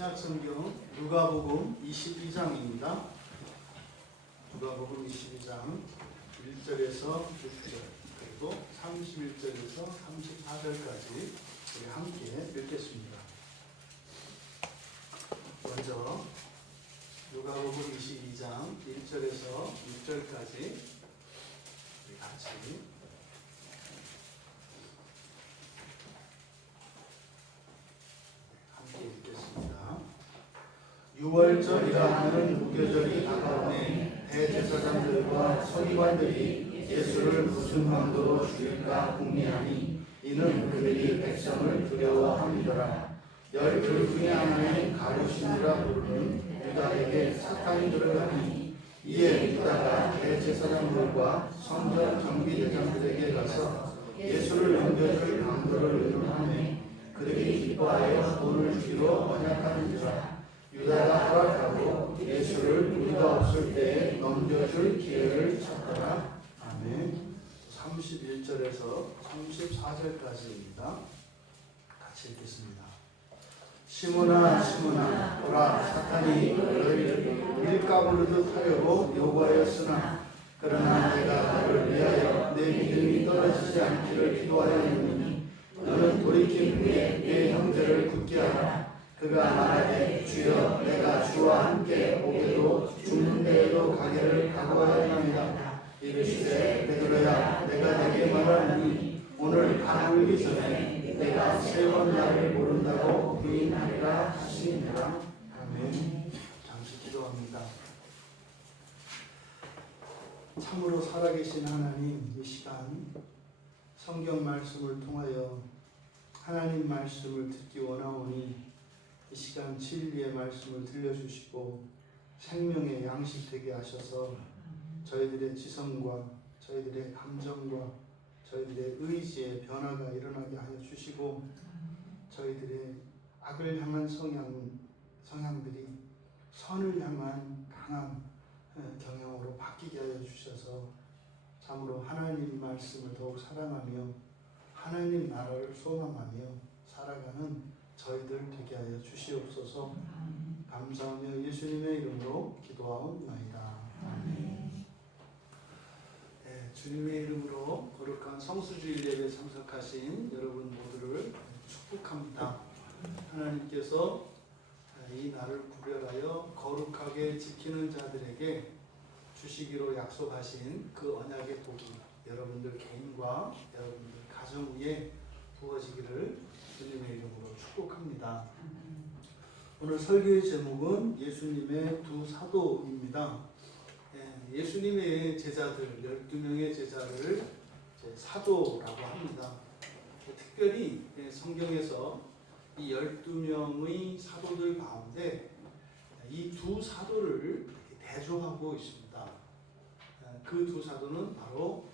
신약성경 누가복음 22장입니다. 누가복음 22장 1절에서 6절 그리고 31절에서 34절까지 우리 함께 읽겠습니다. 먼저 누가복음 22장 1절에서 6절까지 우리 같이 읽겠습니다. 6월절이라 하는 무교절이 다가오매 대제사장들과 서기관들이 예수를 무슨 망도로 죽일까 궁리하니 이는 그들이 백성을 두려워함이더라. 열둘 중에 하나인 가룟시므라 부르는 유다에게 사탄이 들어가니 이에 유다가 대제사장들과 성전 경비대장들에게 가서 예수를 넘겨줄 방도를 의논하매 그들이 기뻐하여 돈을 주기로 언약하는지라. 유다가 허락하고 예수를 우리가 없을 때에 넘겨줄 기회를 찾더라. 아멘. 31절에서 34절까지입니다. 같이 읽겠습니다. 시몬아 시몬아 보라 사탄이 너희를 밀가부르듯 하려고 요구하였으나 그러나 내가 너를 위하여 내 믿음이 떨어지지 않기를 기도하였느니 너는 돌이킨 후에 내 형제를 굳게 하라. 그가 말하되 주여 내가 주와 함께 오게도 죽는 데에도 가기를 각오하였나이다. 이르시되 베드로야 내가 내게 말하노니 오늘 가 울기 전에 내가 세 번 나를 모른다고 부인하리라 하시니라. 아멘. 잠시 기도합니다. 참으로 살아계신 하나님, 이 시간 성경 말씀을 통하여 하나님 말씀을 듣기 원하오니 이 시간 진리의 말씀을 들려주시고 생명의 양식 되게 하셔서 저희들의 지성과 저희들의 감정과 저희들의 의지의 변화가 일어나게 하여 주시고 저희들의 악을 향한 성향들이 선을 향한 강한 경향으로 바뀌게 하여 주셔서 참으로 하나님 말씀을 더욱 사랑하며 하나님 나라를 소망하며 살아가는 저희들 되게 하여 주시옵소서. 감사하며 예수님의 이름으로 기도하옵나이다. 아멘. 네, 주님의 이름으로 거룩한 성수주일 예배에 참석하신 여러분 모두를 축복합니다. 하나님께서 이 날을 구별하여 거룩하게 지키는 자들에게 주시기로 약속하신 그 언약의 복이 여러분들 개인과 여러분들 가정 위에 부어지기를 주님의 이름으로 축복합니다. 오늘 설교의 제목은 예수님의 두 사도입니다. 예수님의 제자들 12명의 제자를 사도라고 합니다. 특별히 성경에서 이 12명의 사도들 가운데 이 두 사도를 대조하고 있습니다. 그 두 사도는 바로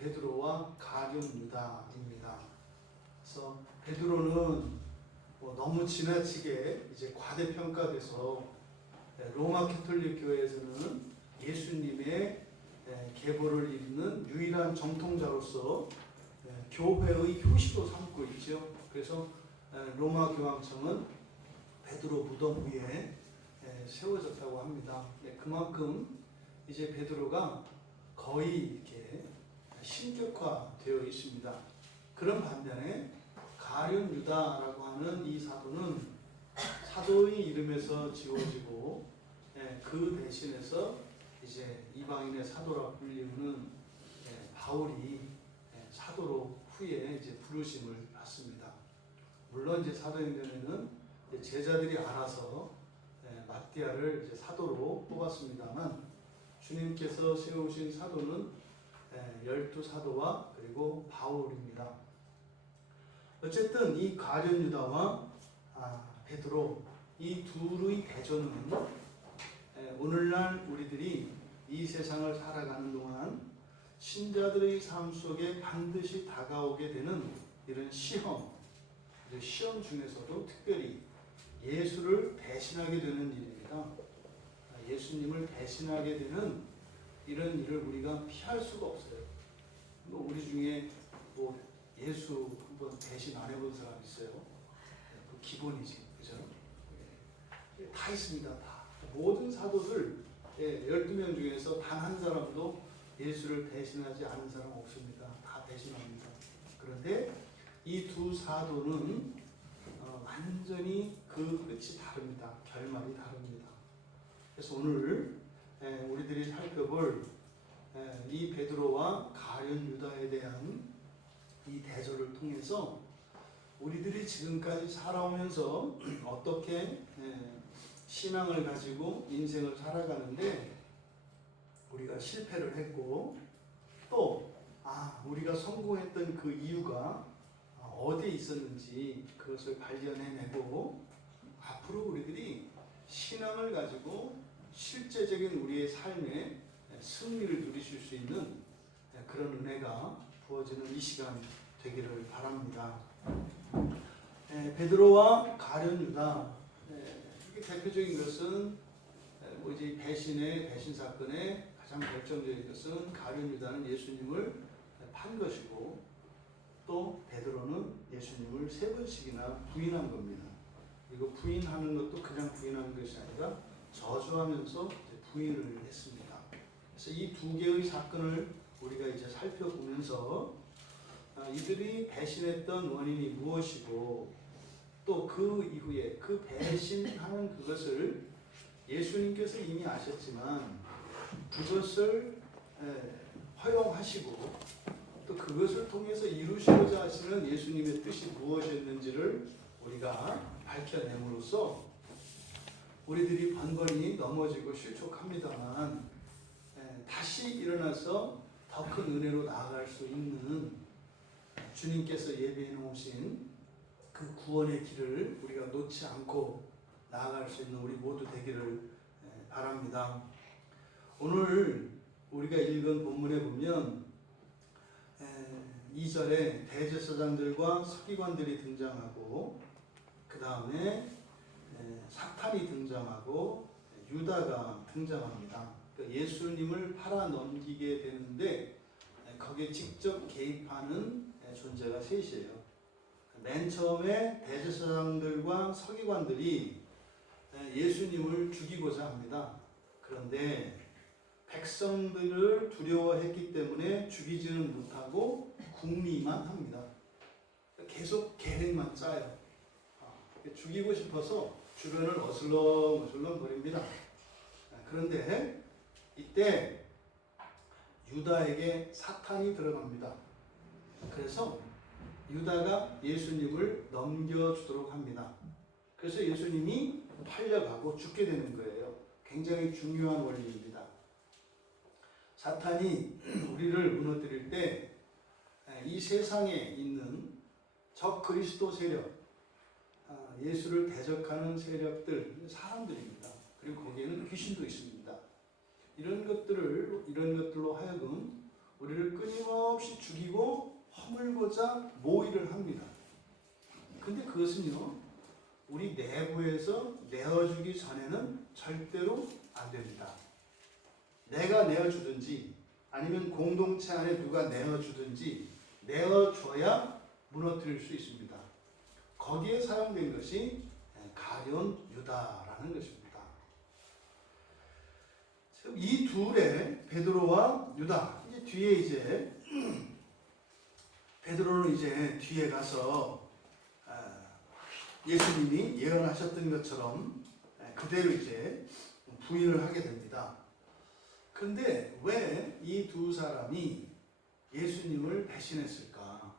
베드로와 가룟 유다입니다. 그래서 베드로는 너무 지나치게 이제 과대평가돼서 로마 캐톨릭 교회에서는 예수님의 계보를 잇는 유일한 정통자로서 교회의 효시로 삼고 있죠. 그래서 로마 교황청은 베드로 무덤 위에 세워졌다고 합니다. 그만큼 이제 베드로가 거의 이렇게 신격화되어 있습니다. 그런 반면에 가룟 유다라고 하는 이 사도는 사도의 이름에서 지워지고 그 대신해서 이제 이방인의 사도라 불리우는 바울이 사도로 후에 이제 부르심을 받습니다. 물론 이제 사도행전에는 제자들이 알아서 마띠아를 이제 사도로 뽑았습니다만 주님께서 세우신 사도는 12사도와 그리고 바울입니다. 어쨌든 이 가룟 유다와 베드로 이 둘의 대조는 오늘날 우리들이 이 세상을 살아가는 동안 신자들의 삶 속에 반드시 다가오게 되는 이런 시험 중에서도 특별히 예수를 대신하게 되는 일입니다. 예수님을 대신하게 되는 이런 일을 우리가 피할 수가 없어요. 우리 중에 예수 한번 대신 안 해본 사람 있어요? 그 기본이지, 그죠? 다 있습니다. 다. 모든 사도들 12명 중에서 단 한 사람도 예수를 배신하지 않은 사람 없습니다. 다 배신합니다. 그런데 이 두 사도는 완전히 그 끝이 다릅니다. 결말이 다릅니다. 그래서 오늘 우리들이 살펴볼 이 베드로와 가룟 유다에 대한 이 대조를 통해서 우리들이 지금까지 살아오면서 어떻게 신앙을 가지고 인생을 살아가는데 우리가 실패를 했고 또 우리가 성공했던 그 이유가 어디에 있었는지 그것을 발견해내고 앞으로 우리들이 신앙을 가지고 실제적인 우리의 삶에 승리를 누리실 수 있는 그런 은혜가 부어지는 이 시간 되기를 바랍니다. 베드로와 가룟 유다, 이게 대표적인 것은 뭐지 배신 사건의 가장 결정적인 것은 가룟 유다는 예수님을 판 것이고 또 베드로는 예수님을 3번씩이나 부인한 겁니다. 이거 부인하는 것도 그냥 부인하는 것이 아니라 저주하면서 부인을 했습니다. 그래서 이 두 개의 사건을 우리가 이제 살펴보면서 이들이 배신했던 원인이 무엇이고 또 그 이후에 그 배신하는 그것을 예수님께서 이미 아셨지만 그것을 허용하시고 또 그것을 통해서 이루시고자 하시는 예수님의 뜻이 무엇이었는지를 우리가 밝혀냄으로써 우리들이 번번이 넘어지고 실족합니다만 다시 일어나서 더 큰 은혜로 나아갈 수 있는 주님께서 예비해 놓으신 그 구원의 길을 우리가 놓지 않고 나아갈 수 있는 우리 모두 되기를 바랍니다. 오늘 우리가 읽은 본문에 보면 2절에 대제사장들과 서기관들이 등장하고 그 다음에 사탄이 등장하고 유다가 등장합니다. 예수님을 팔아 넘기게 되는데 거기에 직접 개입하는 존재가 셋이에요. 맨 처음에 대제사장들과 서기관들이 예수님을 죽이고자 합니다. 그런데 백성들을 두려워했기 때문에 죽이지는 못하고 궁리만 합니다. 계속 계획만 짜요. 죽이고 싶어서 주변을 어슬렁어슬렁 거립니다. 그런데 이때 유다에게 사탄이 들어갑니다. 그래서 유다가 예수님을 넘겨주도록 합니다. 그래서 예수님이 팔려가고 죽게 되는 거예요. 굉장히 중요한 원리입니다. 사탄이 우리를 무너뜨릴 때 이 세상에 있는 적 그리스도 세력, 예수를 대적하는 세력들, 사람들입니다. 그리고 거기에는 귀신도 있습니다. 이런 것들로 하여금 우리를 끊임없이 죽이고 허물고자 모의를 합니다. 근데 그것은요, 우리 내부에서 내어주기 전에는 절대로 안 됩니다. 내가 내어주든지 아니면 공동체 안에 누가 내어주든지 내어줘야 무너뜨릴 수 있습니다. 거기에 사용된 것이 가룟 유다라는 것입니다. 이 둘의 베드로와 유다, 뒤에 베드로는 뒤에 가서 예수님이 예언하셨던 것처럼 그대로 부인을 하게 됩니다. 그런데 왜 이 두 사람이 예수님을 배신했을까?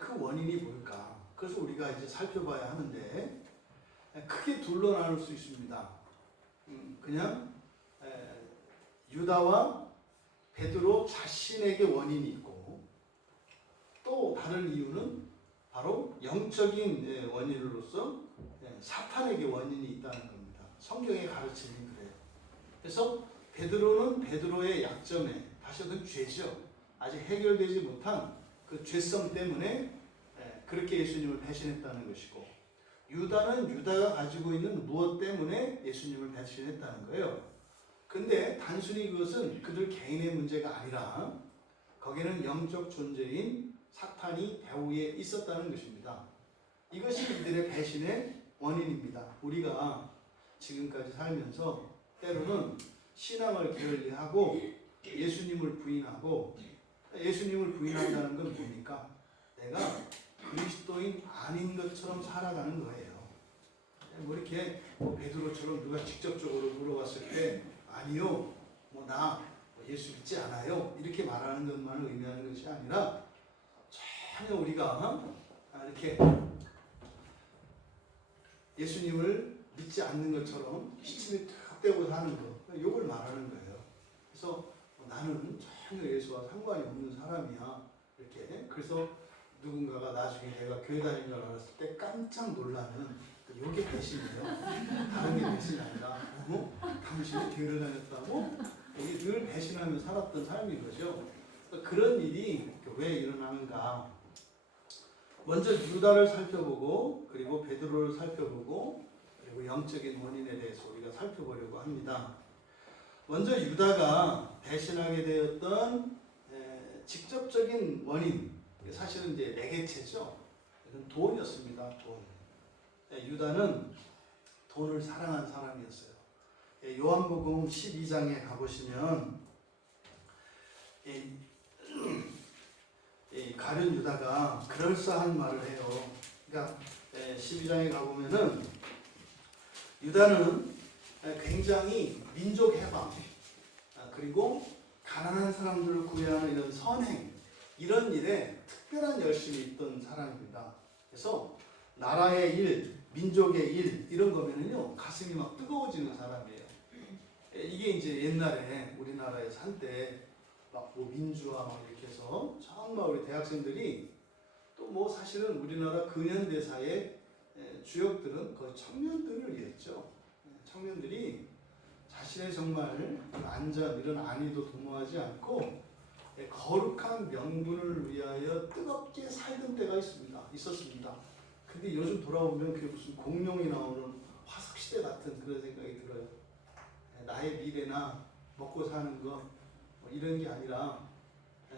그 원인이 뭘까? 그래서 우리가 살펴봐야 하는데 크게 둘로 나눌 수 있습니다. 그냥 유다와 베드로 자신에게 원인이 있고 또 다른 이유는 바로 영적인 원인으로서 사탄에게 원인이 있다는 겁니다. 성경의 가르침이 그래요. 그래서 베드로는 베드로의 약점에, 다시 말해서 죄죠. 아직 해결되지 못한 그 죄성 때문에 그렇게 예수님을 배신했다는 것이고, 유다는 유다가 가지고 있는 무엇 때문에 예수님을 배신했다는 거예요. 근데 단순히 그것은 그들 개인의 문제가 아니라 거기에는 영적 존재인 사탄이 배후에 있었다는 것입니다. 이것이 이들의 배신의 원인입니다. 우리가 지금까지 살면서 때로는 신앙을 게을리하고 예수님을 부인하고, 예수님을 부인한다는 건 뭡니까? 내가 그리스도인 아닌 것처럼 살아가는 거예요. 뭐 이렇게 베드로처럼 누가 직접적으로 물어봤을 때 아니요, 나 예수 믿지 않아요, 이렇게 말하는 것만을 의미하는 것이 아니라 전혀 우리가 이렇게 예수님을 믿지 않는 것처럼 시침이 탁 떼고 사는 거, 이걸 말하는 거예요. 그래서 나는 전혀 예수와 상관이 없는 사람이야, 이렇게. 그래서 누군가가 나중에 내가 교회 다니는 걸 알았을 때 깜짝 놀라는, 이게 배신이에요. 다른 게 배신이 아니라 당신이 교회를 다녔다고? 이게 늘 배신하며 살았던 삶인 거죠. 그런 일이 왜 일어나는가? 먼저 유다를 살펴보고, 그리고 베드로를 살펴보고, 그리고 영적인 원인에 대해서 우리가 살펴보려고 합니다. 먼저 유다가 배신하게 되었던 직접적인 원인, 사실은 이제 매개체죠. 이건 돈이었습니다. 돈. 유다는 돈을 사랑한 사람이었어요. 요한복음 12장에 가보시면 가룟 유다가 그럴싸한 말을 해요. 그러니까 12장에 가보면은 유다는 굉장히 민족 해방, 그리고 가난한 사람들을 구애하는 이런 선행, 이런 일에 특별한 열심이 있던 사람입니다. 그래서 나라의 일, 민족의 일, 이런 거면은요 가슴이 막 뜨거워지는 사람이에요. 이게 이제 옛날에 우리나라에서 한때 막 민주화 막 이렇게 해서 정말 우리 대학생들이 또 사실은 우리나라 근현대사의 주역들은 거의 청년들을 위했죠. 청년들이 자신의 정말 안전, 이런 안위도 도모하지 않고 거룩한 명분을 위하여 뜨겁게 살던 때가 있었습니다. 근데 요즘 돌아보면 그게 무슨 공룡이 나오는 화석시대 같은 그런 생각이 들어요. 나의 미래나 먹고 사는 거 이런 게 아니라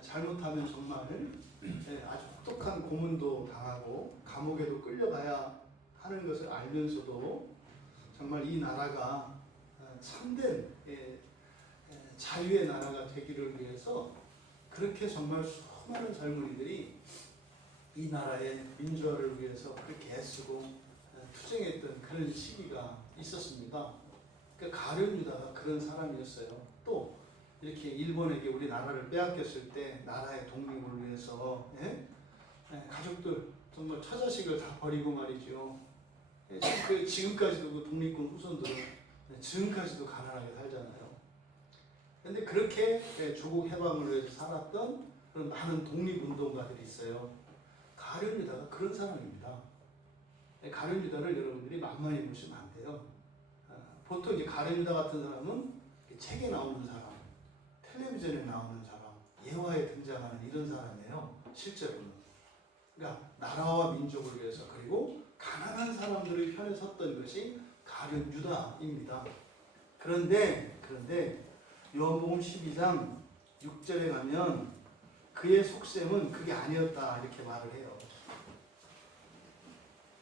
잘못하면 정말 아주 혹독한 고문도 당하고 감옥에도 끌려가야 하는 것을 알면서도 정말 이 나라가 참된 자유의 나라가 되기를 위해서 그렇게 정말 수많은 젊은이들이 이 나라의 민주화를 위해서 그렇게 애쓰고 투쟁했던 그런 시기가 있었습니다. 그러니까 가룟 유다가 그런 사람이었어요. 또 이렇게 일본에게 우리 나라를 빼앗겼을 때 나라의 독립을 위해서 가족들 정말 처자식을 다 버리고 말이죠. 지금까지도 그 독립군 후손들은 지금까지도 가난하게 살잖아요. 그런데 그렇게 조국 해방을 위해서 살았던 그런 많은 독립운동가들이 있어요. 가룟 유다가 그런 사람입니다. 가룟 유다를 여러분들이 만만히 보시면 안 돼요. 보통 이제 가룟 유다 같은 사람은 책에 나오는 사람, 텔레비전에 나오는 사람, 예화에 등장하는 이런 사람이에요. 실제로는. 그러니까 나라와 민족을 위해서, 그리고 가난한 사람들의 편에 섰던 것이 가룟 유다입니다. 그런데 요한복음 12장 6절에 가면 그의 속셈은 그게 아니었다, 이렇게 말을 해요.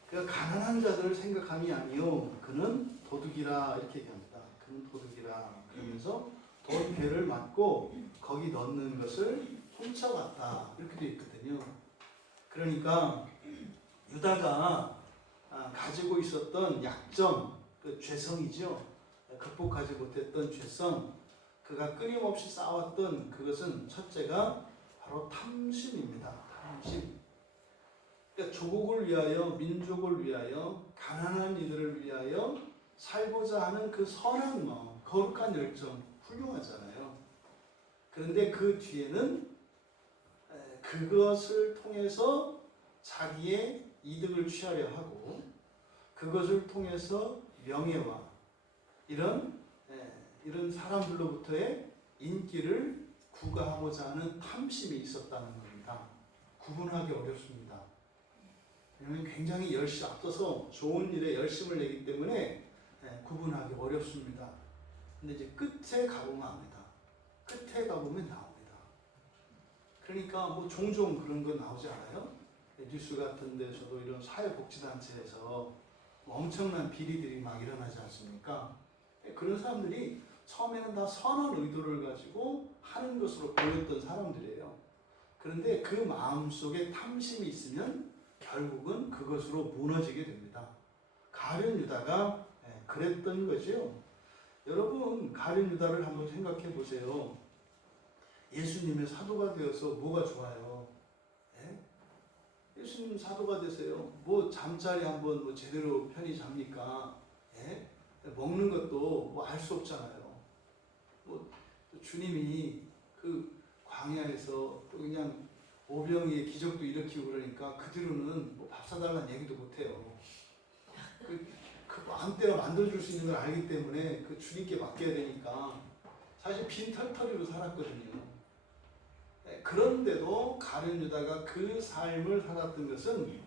그러니까 가난한 자들을 생각함이 아니요 그는 도둑이라, 이렇게 얘기합니다. 그는 도둑이라. 그러면서 돈 배를 맞고 거기 넣는 것을 훔쳐갔다, 이렇게 되어 있거든요. 그러니까 유다가 가지고 있었던 약점, 그 죄성이죠. 극복하지 못했던 죄성, 그가 끊임없이 쌓아왔던 그것은 첫째가 바로 탐심입니다. 탐심. 그러니까 조국을 위하여, 민족을 위하여, 가난한 이들을 위하여 살고자 하는 그 선한 마음, 거룩한 열정, 훌륭하잖아요. 그런데 그 뒤에는 그것을 통해서 자기의 이득을 취하려 하고, 그것을 통해서 명예와 이런 사람들로부터의 인기를 구가하고자 하는 탐심이 있었다는 겁니다. 구분하기 어렵습니다. 왜냐하면 굉장히 앞서서 좋은 일에 열심을 내기 때문에 구분하기 어렵습니다. 근데 이제 끝에 가보면 압니다. 끝에 가보면 나옵니다. 그러니까 종종 그런 거 나오지 않아요? 뉴스 같은 데서도 이런 사회복지단체에서 엄청난 비리들이 막 일어나지 않습니까? 그런 사람들이 처음에는 다 선한 의도를 가지고 하는 것으로 보였던 사람들이에요. 그런데 그 마음속에 탐심이 있으면 결국은 그것으로 무너지게 됩니다. 가룟 유다가 그랬던 거죠. 여러분, 가룟 유다를 한번 생각해 보세요. 예수님의 사도가 되어서 뭐가 좋아요? 예? 예수님 사도가 되세요. 뭐 잠자리 한번 뭐 제대로 편히 잡니까? 예? 먹는 것도 뭐 알 수 없잖아요. 뭐 주님이 그 광야에서 또 그냥 오병이의 기적도 일으키고 그러니까 그 뒤로는 뭐 밥 사달라는 얘기도 못해요. 그 마음대로 만들어줄 수 있는 걸 알기 때문에 그 주님께 맡겨야 되니까 사실 빈털터리로 살았거든요. 그런데도 가룟 유다가 그 삶을 살았던 것은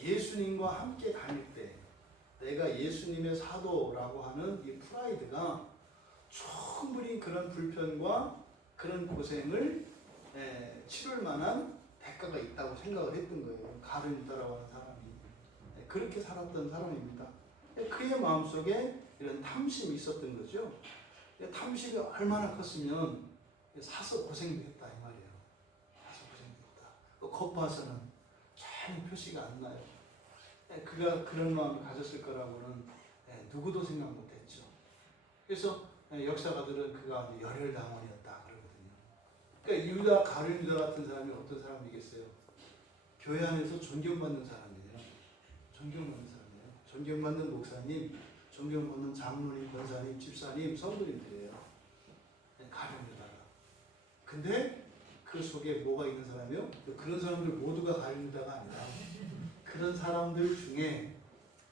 예수님과 함께 다닐 때 내가 예수님의 사도라고 하는 이 프라이드가 충분히 그런 불편과 그런 고생을 치를 만한 대가가 있다고 생각을 했던 거예요. 가룟 유다라고 하는 사람이 그렇게 살았던 사람입니다. 그의 마음속에 이런 탐심이 있었던 거죠. 탐심이 얼마나 컸으면 사서 고생도 했다 이 말이에요. 사서 고생했다. 또 겉봐서는 전혀 표시가 안 나요. 그가 그런 마음을 가졌을 거라고는 누구도 생각 못했죠. 그래서 역사가들은 그가 열혈당원이었다 그러거든요. 그러니까 유다, 가룟 유다 같은 사람이 어떤 사람이겠어요? 교회 안에서 존경받는 사람이에요. 존경받는 사람이에요. 존경받는 목사님, 존경받는 장로님, 권사님, 집사님, 성도님들이에요. 가룟 유다가. 근데 그 속에 뭐가 있는 사람이요? 그런 사람들 모두가 가룟 유다가 아니라 그런 사람들 중에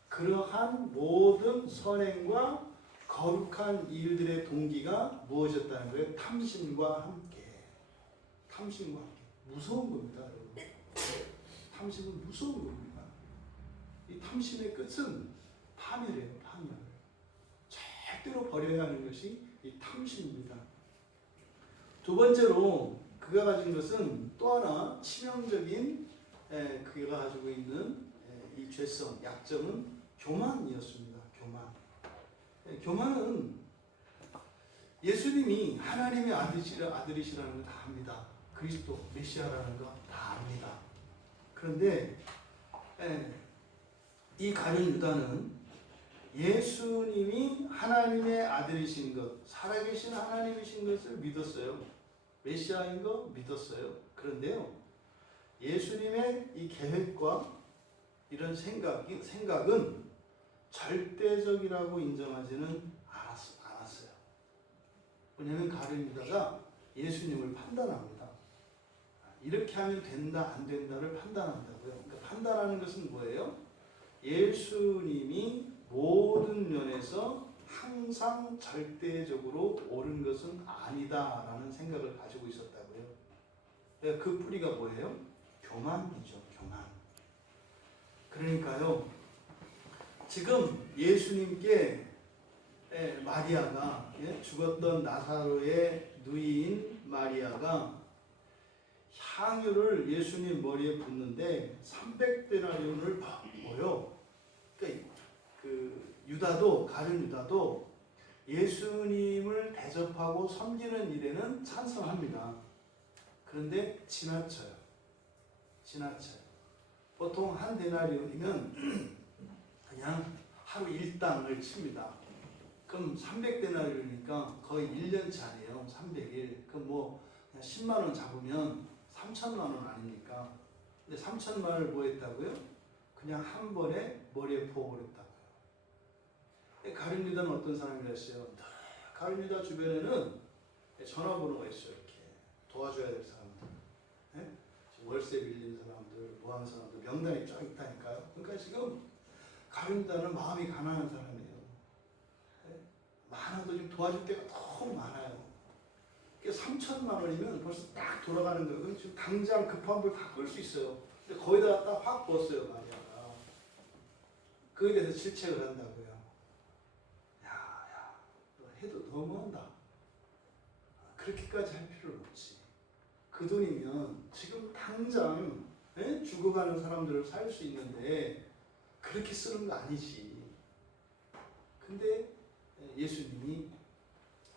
그러한 모든 선행과 거룩한 일들의 동기가 무엇이었다는 거예요? 탐심과 함께. 탐심과 함께. 무서운 겁니다, 여러분. 탐심은 무서운 겁니다. 이 탐심의 끝은 파멸이에요, 파멸. 절대로 버려야 하는 것이 이 탐심입니다. 두 번째로 그가 가진 것은 또 하나 치명적인 그가 가지고 있는 이 죄성, 약점은 교만이었습니다. 교만. 교만은 예수님이 하나님의 아들이시라는 걸 다 압니다. 그리스도, 메시아라는 거 다 압니다. 그런데 이 가룟 유다는 예수님이 하나님의 아들이신 것, 살아계신 하나님이신 것을 믿었어요. 메시아인 거 믿었어요. 그런데요, 예수님의 이 계획과 이런 생각은 절대적이라고 인정하지는 않았어요. 왜냐하면 가룟 유다가 예수님을 판단합니다. 이렇게 하면 된다, 안 된다를 판단한다고요. 그러니까 판단하는 것은 뭐예요? 예수님이 모든 면에서 항상 절대적으로 옳은 것은 아니다라는 생각을 가지고 있었다고요. 그 뿌리가 뭐예요? 교만이죠, 교만. 그러니까요, 지금 예수님께 마리아가, 죽었던 나사로의 누이인 마리아가 향유를 예수님 머리에 붓는데 300데나리온을 받고요. 그러니까 그 유다도, 가룟 유다도 예수님을 대접하고 섬기는 일에는 찬성합니다. 그런데 지나쳐요. 보통 한 데나리온이면 그냥 하루 일당을 칩니다. 그럼 300데나리온이니까 거의 1년치 아니에요. 300일. 그럼 뭐 10만 원 잡으면 3천만 원 아닙니까? 근데 3천만 원을 뭐 했다고요? 그냥 한 번에 머리에 부어버렸다고요. 가룟 유다는 어떤 사람이었어요? 가룟 유다 주변에는 전화번호가 있어요. 이렇게 도와줘야 될 사람들, 월세 빌린 사람들, 뭐하는 사람들 명단이 쫙 있다니까요. 그러니까 지금 가룟 유다는 마음이 가난한 사람이에요. 많아도 지금 도와줄 데가 너무 많아요. 3천만 원이면 벌써 딱 돌아가는 거예요. 지금 당장 급한 불 다 끌 수 있어요. 근데 거기다가 딱 확 부었어요, 마리아가. 그에 대해서 질책을 한다고요. 야, 너 해도 너무한다. 그렇게까지 할 필요는 없지. 그 돈이면 지금 당장 죽어가는 사람들을 살 수 있는데 그렇게 쓰는 거 아니지. 근데 예수님이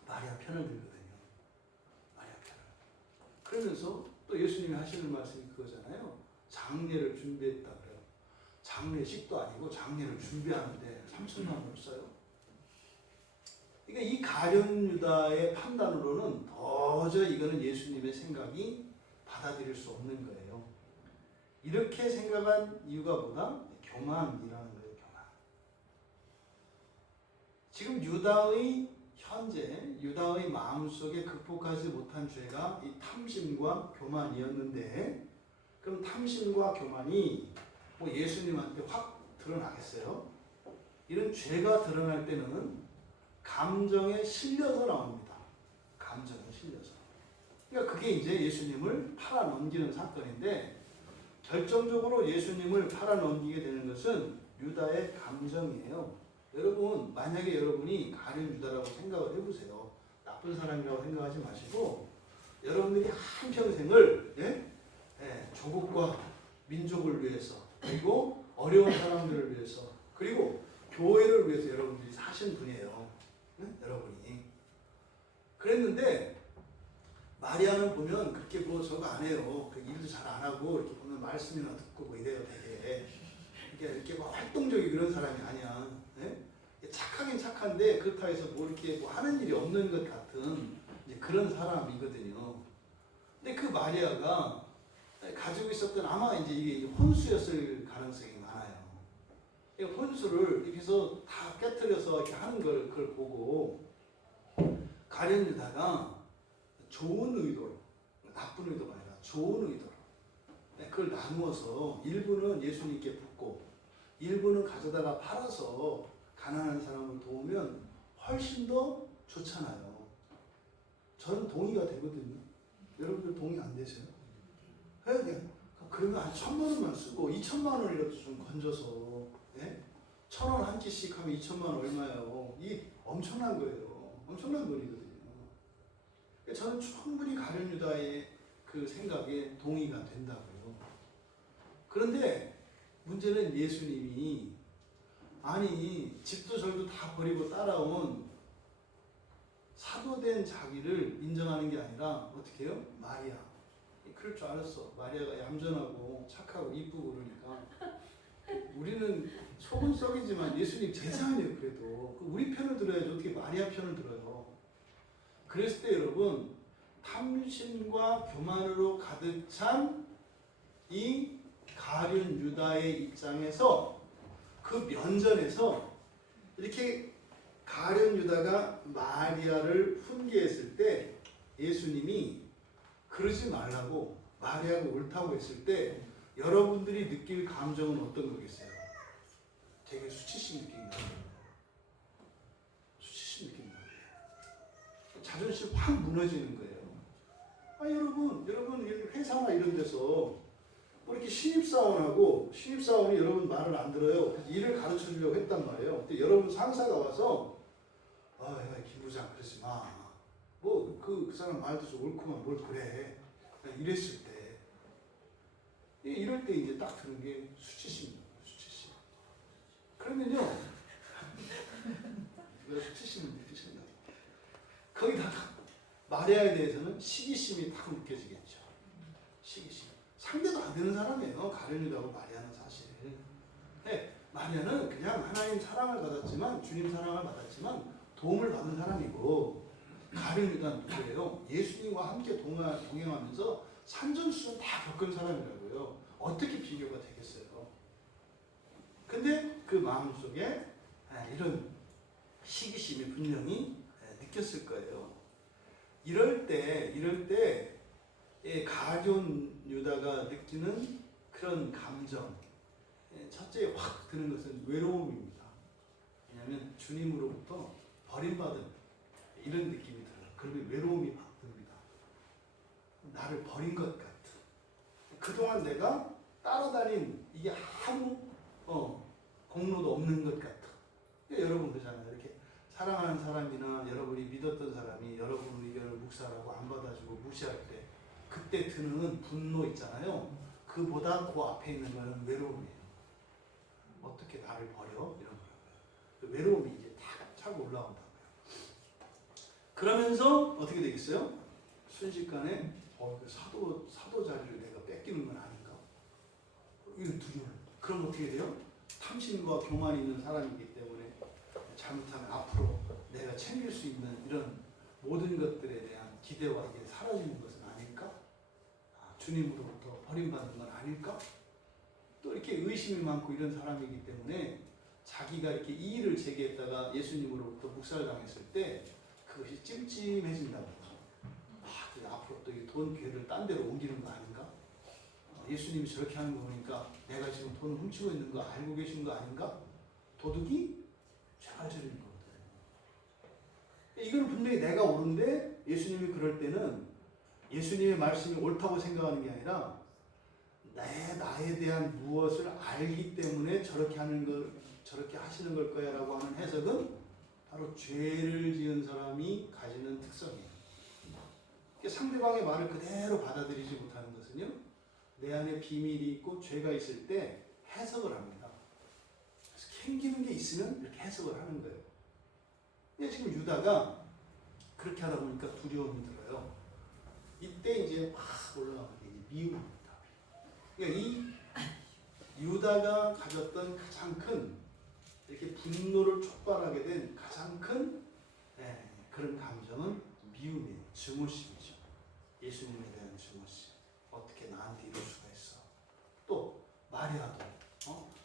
마리아 편을 들거든요. 마리아 편을. 그러면서 또 예수님이 하시는 말씀이 그거잖아요. 장례를 준비했다 그래요. 장례식도 아니고 장례를 준비하는데 3천만 원을 써요. 그러니까 이 가룟 유다의 판단으로는 도저히 이거는 예수님의 생각이 받아들일 수 없는 거예요. 이렇게 생각한 이유가 뭐다? 교만이라는 거예요. 교만. 지금 유다의 마음속에 극복하지 못한 죄가 이 탐심과 교만이었는데, 그럼 탐심과 교만이 뭐 예수님한테 확 드러나겠어요? 이런 죄가 드러날 때는 감정에 실려서 나옵니다. 감정에 실려서. 그러니까 그게 이제 예수님을 팔아 넘기는 사건인데, 결정적으로 예수님을 팔아 넘기게 되는 것은 유다의 감정이에요. 여러분, 만약에 여러분이 가룟 유다라고 생각을 해보세요. 나쁜 사람이라고 생각하지 마시고, 여러분들이 한평생을 조국과 민족을 위해서, 그리고 어려운 사람들을 위해서, 그리고 교회를 위해서 여러분들이 사신 분이에요. 여러분이. 그랬는데 마리아는 보면 그렇게 뭐 저거 안 해요. 그 일도 잘 안 하고, 이렇게 보면 말씀이나 듣고 뭐 이래요, 되게. 이렇게 뭐 활동적인 그런 사람이 아니야. 착하긴 착한데 그렇다고 해서 뭐 이렇게 뭐 하는 일이 없는 것 같은 이제 그런 사람이거든요. 근데 그 마리아가 가지고 있었던 아마 이제 이게 혼수였을 가능성이 많아요. 혼수를 이렇게 해서 다 깨트려서 이렇게 하는 걸 그걸 보고 가룟 유다가 좋은 의도로, 나쁜 의도가 아니라 좋은 의도로 그걸 나누어서 일부는 예수님께 붓고 일부는 가져다가 팔아서 가난한 사람을 도우면 훨씬 더 좋잖아요. 저는 동의가 되거든요. 여러분들 동의 안 되세요? 해야 돼. 그러면 한 1,000만 원만 쓰고 2,000만 원이라도 좀 건져서 1,000원 한 끼씩 하면 2,000만 원 얼마예요? 이 엄청난 거예요. 엄청난 돈이거든요. 저는 충분히 가룟 유다의 그 생각에 동의가 된다고요. 그런데 문제는 예수님이 아니 집도 절도 다 버리고 따라온 사도된 자기를 인정하는 게 아니라 어떻게 해요? 마리아. 그럴 줄 알았어. 마리아가 얌전하고 착하고 이쁘고 그러니까 우리는 속은 썩이지만 예수님 제자 아니에요. 그래도 우리 편을 들어야지 어떻게 마리아 편을 들어요. 그랬을 때 여러분 탐심과 교만으로 가득 찬 이 가룟 유다의 입장에서 그 면전에서 이렇게 가룟 유다가 마리아를 훈계했을 때 예수님이 그러지 말라고 마리아가 옳다고 했을 때 여러분들이 느낄 감정은 어떤 거겠어요? 되게 수치심 느낀다. 수치심 느낀다. 자존심 확 무너지는 거예요. 여러분 회사나 이런 데서 뭐 이렇게 신입사원이 여러분 말을 안 들어요. 일을 가르쳐 주려고 했단 말이에요. 근데 여러분 상사가 와서 김 부장 그러지 마. 뭐 그 사람 말도 좀 옳구만 뭘 그래. 이랬을 때 이럴 때 이제 딱 드는 게 수치심입니다. 수치심. 그러면요. 수치심을 느끼신다. 거기다가 마리아에 대해서는 시기심이 딱 느껴지겠죠. 시기심. 상대도 안 되는 사람이에요. 가룟 유다하고 마리아는 사실. 마리아는 그냥 하나님 사랑을 받았지만 주님 사랑을 받았지만 도움을 받은 사람이고 가룟 유다는 누구예요? 예수님과 함께 동행하면서 산전수전 다 겪은 사람이라고요. 어떻게 비교가 되겠어요? 근데 그 마음속에 이런 시기심이 분명히 느꼈을 거예요. 이럴 때 가룟 유다가 느끼는 그런 감정, 첫째 확 드는 것은 외로움입니다. 왜냐하면 주님으로부터 버림받은 이런 느낌이 들어요. 그러면 외로움이 막 듭니다. 나를 버린 것 같은. 그동안 내가 따라다닌 이게 아무 공로도 없는 것 같은. 여러분 그러잖아요. 이렇게 사랑하는 사람이나 여러분이 믿었던 사람이 여러분 의견을 묵살하고 안 받아주고 무시할 때 그때 드는 분노 있잖아요. 그보다 그 앞에 있는 거는 외로움이에요. 어떻게 나를 버려? 이런 거라고요. 그 외로움이 이제 탁 차고 올라온다고요. 그러면서 어떻게 되겠어요? 순식간에 그 사도 자리를 내가 뺏기는 건 아닌가? 이런 두려움. 그럼 어떻게 돼요? 탐심과 교만이 있는 사람이기 때문에 잘못하면 앞으로 내가 챙길 수 있는 이런 모든 것들에 대한 기대와 이게 사라지는 것은 아닐까? 주님으로부터 버림받는 건 아닐까? 또 이렇게 의심이 많고 이런 사람이기 때문에 자기가 이렇게 이의를 제기했다가 예수님으로부터 묵살당했을 때 그것이 찜찜해진다고. 앞으로 또 이 돈 괴를 딴 데로 옮기는 거 아닌가? 예수님이 저렇게 하는 거 보니까 내가 지금 돈을 훔치고 있는 거 알고 계신 거 아닌가? 도둑이 죄가 저리는 거거든요. 이건 분명히 내가 옳은데 예수님이 그럴 때는 예수님의 말씀이 옳다고 생각하는 게 아니라 나에 대한 무엇을 알기 때문에 저렇게 하시는 걸 거야라고 하는 해석은 바로 죄를 지은 사람이 가지는 특성이에요. 상대방의 말을 그대로 받아들이지 못하는 것은요, 내 안에 비밀이 있고 죄가 있을 때 해석을 합니다. 그래서 캥기는 게 있으면 이렇게 해석을 하는 거예요. 근데 지금 유다가 그렇게 하다 보니까 두려움이 들어요. 이때 이제 막 올라가는 게 미움입니다. 그러니까 이 유다가 가졌던 가장 큰 이렇게 분노를 촉발하게 된 가장 큰 그런 감정은 미움이에요. 증오심이죠. 예수님에 대한 증오심. 어떻게 나한테 이럴 수가 있어. 또 말이라도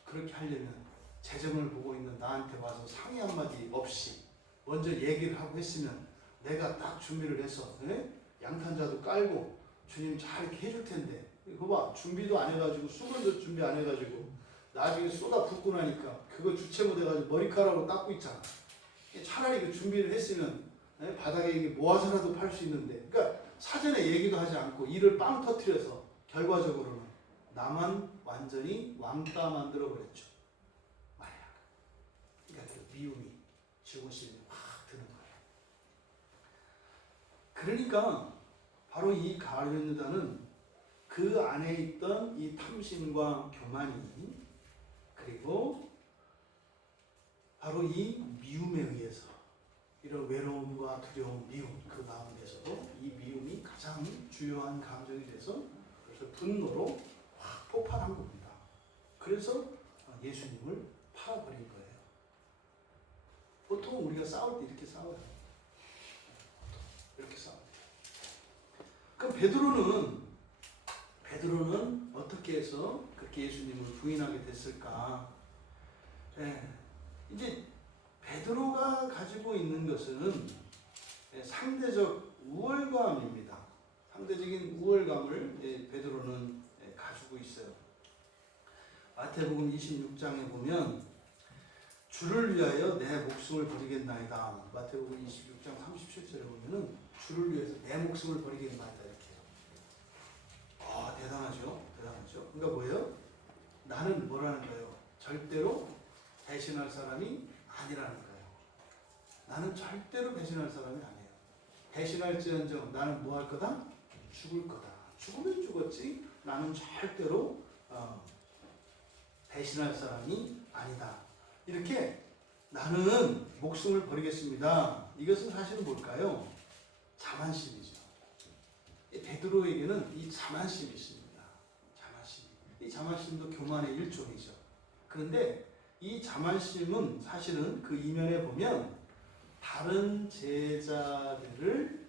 그렇게 하려면 재정을 보고 있는 나한테 와서 상의 한마디 없이 먼저 얘기를 하고 했으면 내가 딱 준비를 해서 양탄자도 깔고 주님 잘 이렇게 해줄 텐데 이거 봐 준비도 안 해가지고 수건도 준비 안 해가지고 나중에 쏟아 붓고 나니까 그거 주체 못해가지고 머리카락으로 닦고 있잖아. 차라리 그 준비를 했으면 바닥에 이게 모아서라도 팔 수 있는데, 그러니까 사전에 얘기도 하지 않고 일을 빵 터뜨려서 결과적으로는 나만 완전히 왕따 만들어 버렸죠. 만약. 그러니까 그 미움이 증오심이 확 드는 거예요. 그러니까 바로 이 가룟 유다는 그 안에 있던 이 탐심과 교만이 그리고 바로 이 미움에 의해서 이런 외로움과 두려움, 미움 그 가운데서도 이 미움이 가장 주요한 감정이 돼서 그래서 분노로 확 폭발한 겁니다. 그래서 예수님을 팔아버린 거예요. 보통 우리가 싸울 때 이렇게 싸워요. 이렇게 싸워요. 그럼 베드로는 어떻게 해서 그렇게 예수님을 부인하게 됐을까? 이제 베드로가 가지고 있는 것은 상대적 우월감입니다. 상대적인 우월감을 베드로는 가지고 있어요. 마태복음 26장에 보면 주를 위하여 내 목숨을 버리겠나이다. 마태복음 26장 37절에 보면은 주를 위해서 내 목숨을 버리겠나이다 이렇게 해요. 대단하죠. 대단하죠. 그러니까 뭐예요? 나는 뭐라는 거예요? 절대로 배신할 사람이 아니라는 거예요. 나는 절대로 배신할 사람이 아니에요. 배신할지언정 나는 뭐 할 거다? 죽을 거다. 죽으면 죽었지 나는 절대로 배신할 사람이 아니다. 이렇게 나는 목숨을 버리겠습니다. 이것은 사실은 뭘까요? 자만심이죠. 베드로에게는 이 자만심이 있습니다. 자만심. 이 자만심도 교만의 일종이죠. 그런데 이 자만심은 사실은 그 이면에 보면 다른 제자들을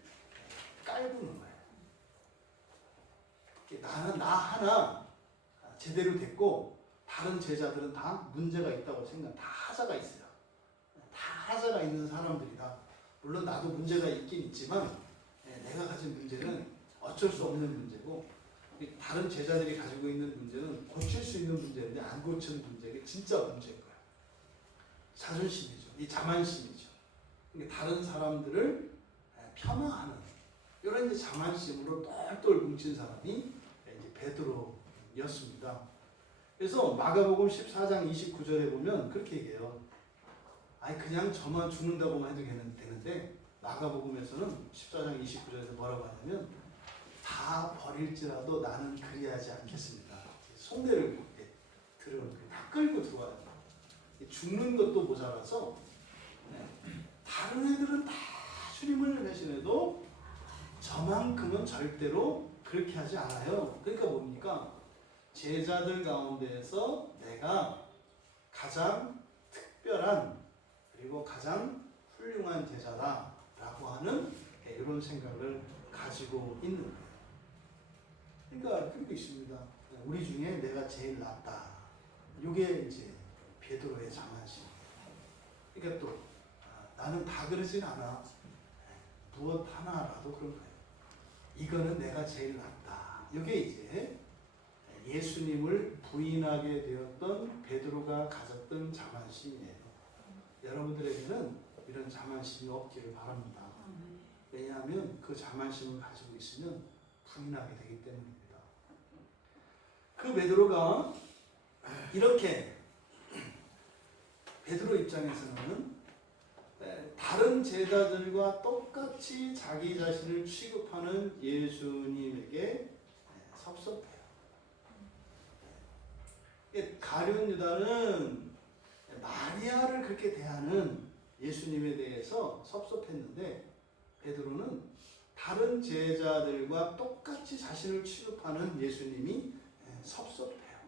깔보는 거예요. 나 하나 제대로 됐고 다른 제자들은 다 문제가 있다고 다 하자가 있어요. 다 하자가 있는 사람들이다. 물론 나도 문제가 있긴 있지만 내가 가진 문제는 어쩔 수 없는 문제고 다른 제자들이 가지고 있는 문제는 고칠 수 있는 문제인데 안 고치는 문제가 진짜 문제인 거야. 자존심이죠. 이 자만심이죠. 그러니까 다른 사람들을 폄하하는 이런 이제 자만심으로 똘똘 뭉친 사람이 이제 베드로였습니다. 그래서 마가복음 14장 29절에 보면 그렇게 얘기해요. 그냥 저만 죽는다고만 해도 되는데 마가복음에서는 14장 29절에서 뭐라고 하냐면 다 버릴지라도 나는 그리하지 않겠습니다. 송대를 들어오는 거예요. 다 끌고 들어와요. 죽는 것도 모자라서 다른 애들은 다 주님을 배신해도 저만큼은 절대로 그렇게 하지 않아요. 그러니까 뭡니까? 제자들 가운데에서 내가 가장 특별한 그리고 가장 훌륭한 제자다라고 하는 이런 생각을 가지고 있는 거예요. 그러니까 그런 게 있습니다. 우리 중에 내가 제일 낫다. 이게 이제 베드로의 자만심. 그러니까 또 나는 다 그러진 않아. 무엇 하나라도 그런 거예요. 이거는 내가 제일 낫다. 이게 이제 예수님을 부인하게 되었던 베드로가 가졌던 자만심이에요. 여러분들에게는 이런 자만심이 없기를 바랍니다. 왜냐하면 그 자만심을 가지고 있으면 부인하게 되기 때문입니다. 그 베드로가 이렇게 베드로 입장에서는 다른 제자들과 똑같이 자기 자신을 취급하는 예수님에게 섭섭해요. 가룟 유다는 마리아를 그렇게 대하는 예수님에 대해서 섭섭했는데 베드로는 다른 제자들과 똑같이 자신을 취급하는 예수님이 섭섭해요.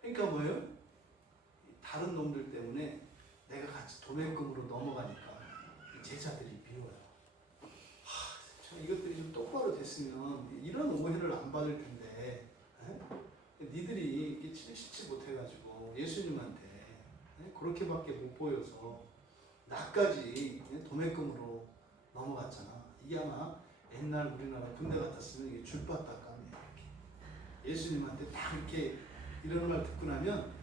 그러니까 뭐예요? 다른 놈들 때문에 내가 같이 도매금으로 넘어가니까 제자들이 미워요. 이것들이 좀 똑바로 됐으면 이런 오해를 안 받을 텐데 니들이 치지 못해가지고 예수님한테 그렇게밖에 못 보여서 나까지 도매금으로 넘어갔잖아. 이게 아마 옛날 우리나라 군대 같았으면 이게 줄바닥감이에요. 예수님한테 딱 이렇게 이런 말 듣고 나면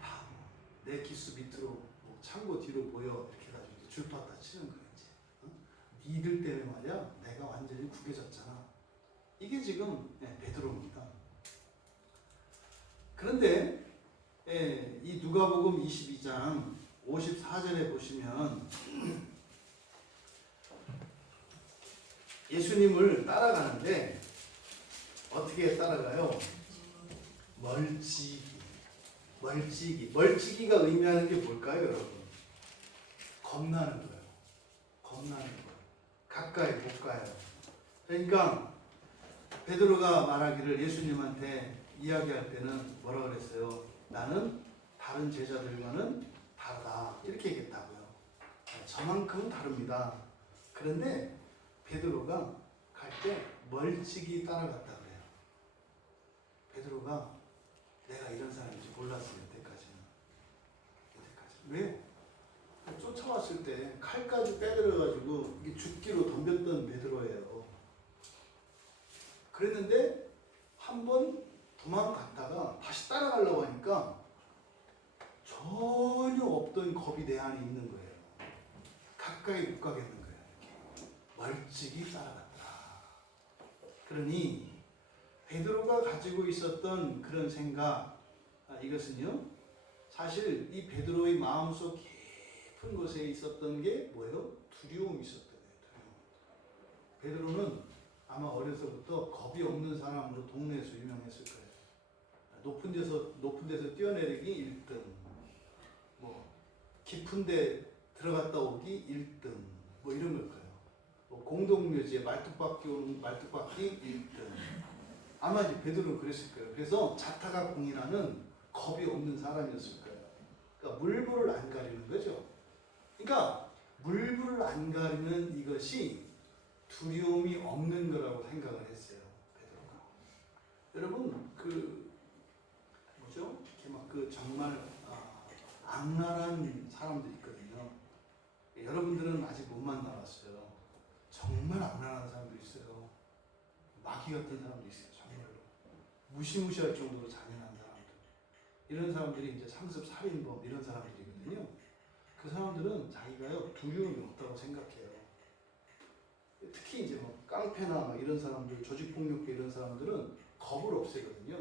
다 내 기수 밑으로 창고 뒤로 보여 이렇게 해가지고 줄바닥 치는 거예요. 이제 니들 때문에 말이야 내가 완전히 구겨졌잖아. 이게 지금 베드로입니다. 그런데 이 누가복음 22장 54절에 보시면 예수님을 따라가는데 어떻게 따라가요? 멀찍이가 의미하는 게 뭘까요, 여러분? 겁나는 거예요. 겁나는 거예요. 가까이 못 가요. 그러니까 베드로가 말하기를 예수님한테 이야기할 때는 뭐라 그랬어요? 나는 다른 제자들과는 다르다. 이렇게 얘기했다고요. 저만큼은 다릅니다. 그런데 베드로가 갈 때 멀찍이 따라갔다 그래요. 베드로가 내가 이런 사람인지 몰랐어요. 여태까지는. 왜요? 쫓아왔을 때 칼까지 빼들어가지고 죽기로 덤볐던 베드로예요. 그랬는데 한 번 도망갔다가 다시 따라가려고 하니까 전혀 없던 겁이 내 안에 있는 거예요. 가까이 못 가겠는 거예요. 멀찍이 따라갔더라. 그러니 베드로가 가지고 있었던 그런 생각, 이것은요 사실 이 베드로의 마음속 깊은 곳에 있었던 게 뭐예요? 두려움이 있었던 거예요. 베드로는 아마 어려서부터 겁이 없는 사람으로 동네에서 유명했을 거예요. 높은 데서 뛰어내리기 1등, 뭐 깊은 데 들어갔다 오기 1등, 뭐 이런 걸 거예요. 뭐 공동묘지에 말뚝박기 오는 말뚝박기 1등. 아마 이제 베드로는 그랬을 거예요. 그래서 자타가 공인하는 겁이 없는 사람이었을 거예요. 그러니까 물불을 안 가리는 거죠. 그러니까 물불을 안 가리는 이것이 두려움이 없는 거라고 생각을 했어요. 베드로가. 여러분 뭐죠? 이렇게 막 정말 악랄한 사람들이 있거든요. 여러분들은 아직 못 만나봤어요. 정말 악랄한 사람도 있어요. 마귀 같은 사람도 있어요. 정말로 무시무시할 정도로 잔인한 사람들. 이런 사람들이 이제 상습, 살인범 이런 사람들이거든요. 그 사람들은 자기가요 두려움이 없다고 생각해요. 특히 이제 뭐 깡패나 이런 사람들, 조직폭력배 이런 사람들은 겁을 없애거든요.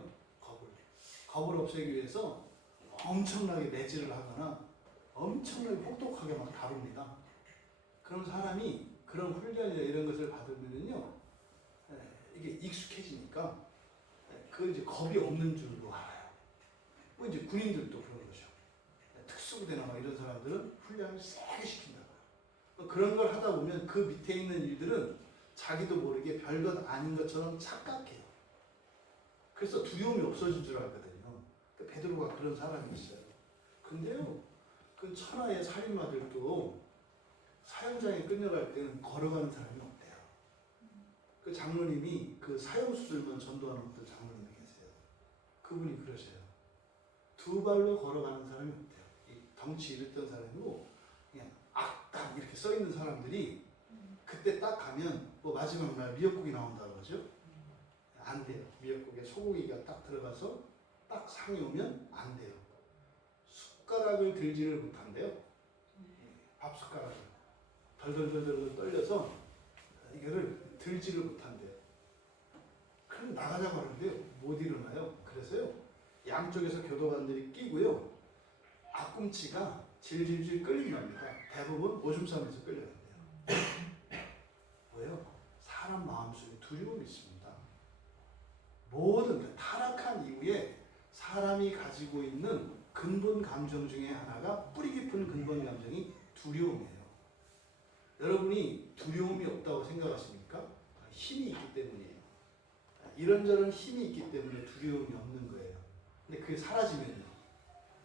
겁을 없애기 위해서 엄청나게 매질을 하거나 엄청나게 혹독하게 막 다룹니다. 그런 사람이 그런 훈련이나 이런 것을 받으면요 이게 익숙해지니까 그 이제 겁이 없는 줄도 알아요. 뭐 이제 군인들도 그런 거죠. 특수부대나 막 이런 사람들은 훈련을 세게 시킨다고요. 그런 걸 하다 보면 그 밑에 있는 일들은 자기도 모르게 별것 아닌 것처럼 착각해요. 그래서 두려움이 없어진 줄 알거든요. 베드로가 그런 사람이 있어요. 근데요, 그 천하의 살인마들도 사형장에 끌려갈 때는 걸어가는 사람이 없대요. 그 장로님이 그 사형수들만 전도하는 어떤 장로님이 계세요. 그분이 그러세요. 두 발로 걸어가는 사람이 없대요. 이 덩치 이랬던 사람이고 그냥 악딱 이렇게 써 있는 사람들이 그때 딱 가면 뭐 마지막 날 미역국이 나온다고 하죠. 안 돼요. 미역국에 소고기가 딱 들어가서 딱 상이 오면 안 돼요. 숟가락을 들지를 못한대요. 밥 숟가락을 덜덜덜덜 떨려서 이거를 들지를 못한대요. 그럼 나가자고 하는데요. 못 일어나요. 그래서요. 양쪽에서 교도관들이 끼고요. 앞꿈치가 질질질 끌린답니다. 대부분 오줌 싸면서 끌려간대요. 왜요? 사람 마음속에 두려움이 있습니다. 모든 타락한 이후에 사람이 가지고 있는 근본 감정 중에 하나가 뿌리 깊은 근본 감정이 두려움이에요. 여러분이 두려움이 없다고 생각하십니까? 힘이 있기 때문이에요. 이런저런 힘이 있기 때문에 두려움이 없는 거예요. 근데 그게 사라지면요.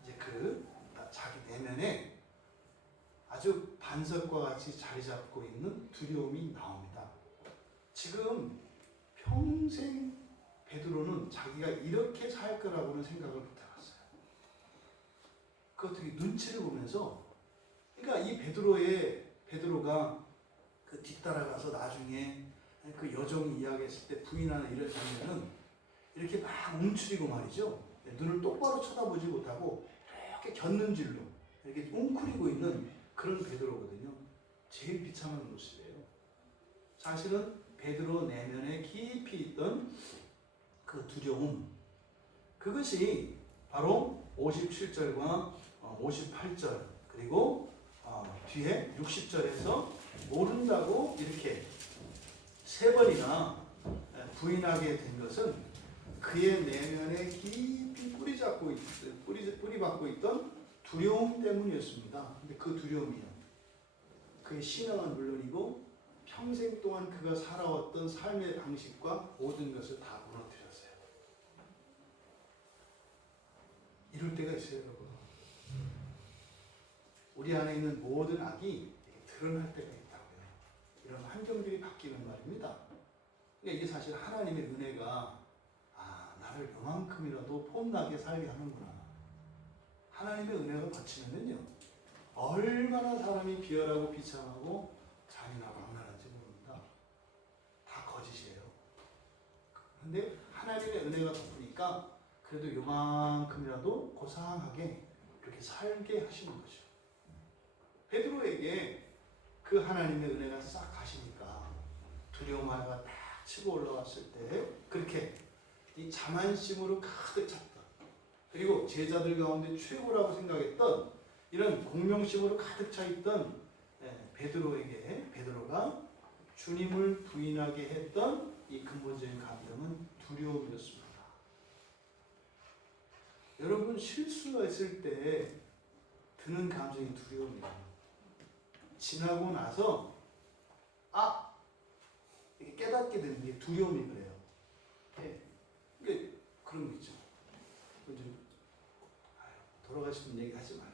이제 그 자기 내면에 아주 반석과 같이 자리 잡고 있는 두려움이 나옵니다. 지금 평생 베드로는 자기가 이렇게 살 거라고는 생각을 못 해봤어요. 그 어떻게 눈치를 보면서, 그러니까 이 베드로가 그 뒤따라가서 나중에 그 여종이 이야기했을 때 부인하는 이런 장면은 이렇게 막 움츠리고 말이죠. 눈을 똑바로 쳐다보지 못하고 이렇게 곁눈질로 이렇게 웅크리고 있는 그런 베드로거든요. 제일 비참한 모습이에요. 사실은 베드로 내면에 깊이 있던 그 두려움, 그것이 바로 57절과 58절 그리고 뒤에 60절에서 모른다고 이렇게 세 번이나 부인하게 된 것은 그의 내면에 깊이 뿌리 박고 있던 두려움 때문이었습니다. 근데 그 두려움이요, 그의 신앙은 물론이고 평생 동안 그가 살아왔던 삶의 방식과 모든 것을 다 무너뜨렸어요. 이럴 때가 있어요, 여러분. 우리 안에 있는 모든 악이 드러날 때가 있다고요. 이런 환경들이 바뀌는 말입니다. 그러니까 이게 사실 하나님의 은혜가 나를 요만큼이라도 폼나게 살게 하는구나. 하나님의 은혜가 거치면요 얼마나 사람이 비열하고 비참하고 잔인하고 악랄한지 모릅니다. 다 거짓이에요. 근데 하나님의 은혜가 덮으니까 그래도 요만큼이라도 고상하게 그렇게 살게 하시는 거죠. 베드로에게 그 하나님의 은혜가 싹 가시니까 두려움 하나가 딱 치고 올라왔을 때 그렇게 이 자만심으로 가득 찼던, 그리고 제자들 가운데 최고라고 생각했던 이런 공명심으로 가득 차 있던 베드로가 주님을 부인하게 했던 이 근본적인 감정은 두려움이었습니다. 여러분, 실수가 있을 때 드는 감정이 두려움이에요. 지나고 나서 이게 깨닫게 되는 게 두려움이 그래요. 그러니까 그런 거 있죠. 돌아가신 분 얘기하지 말고,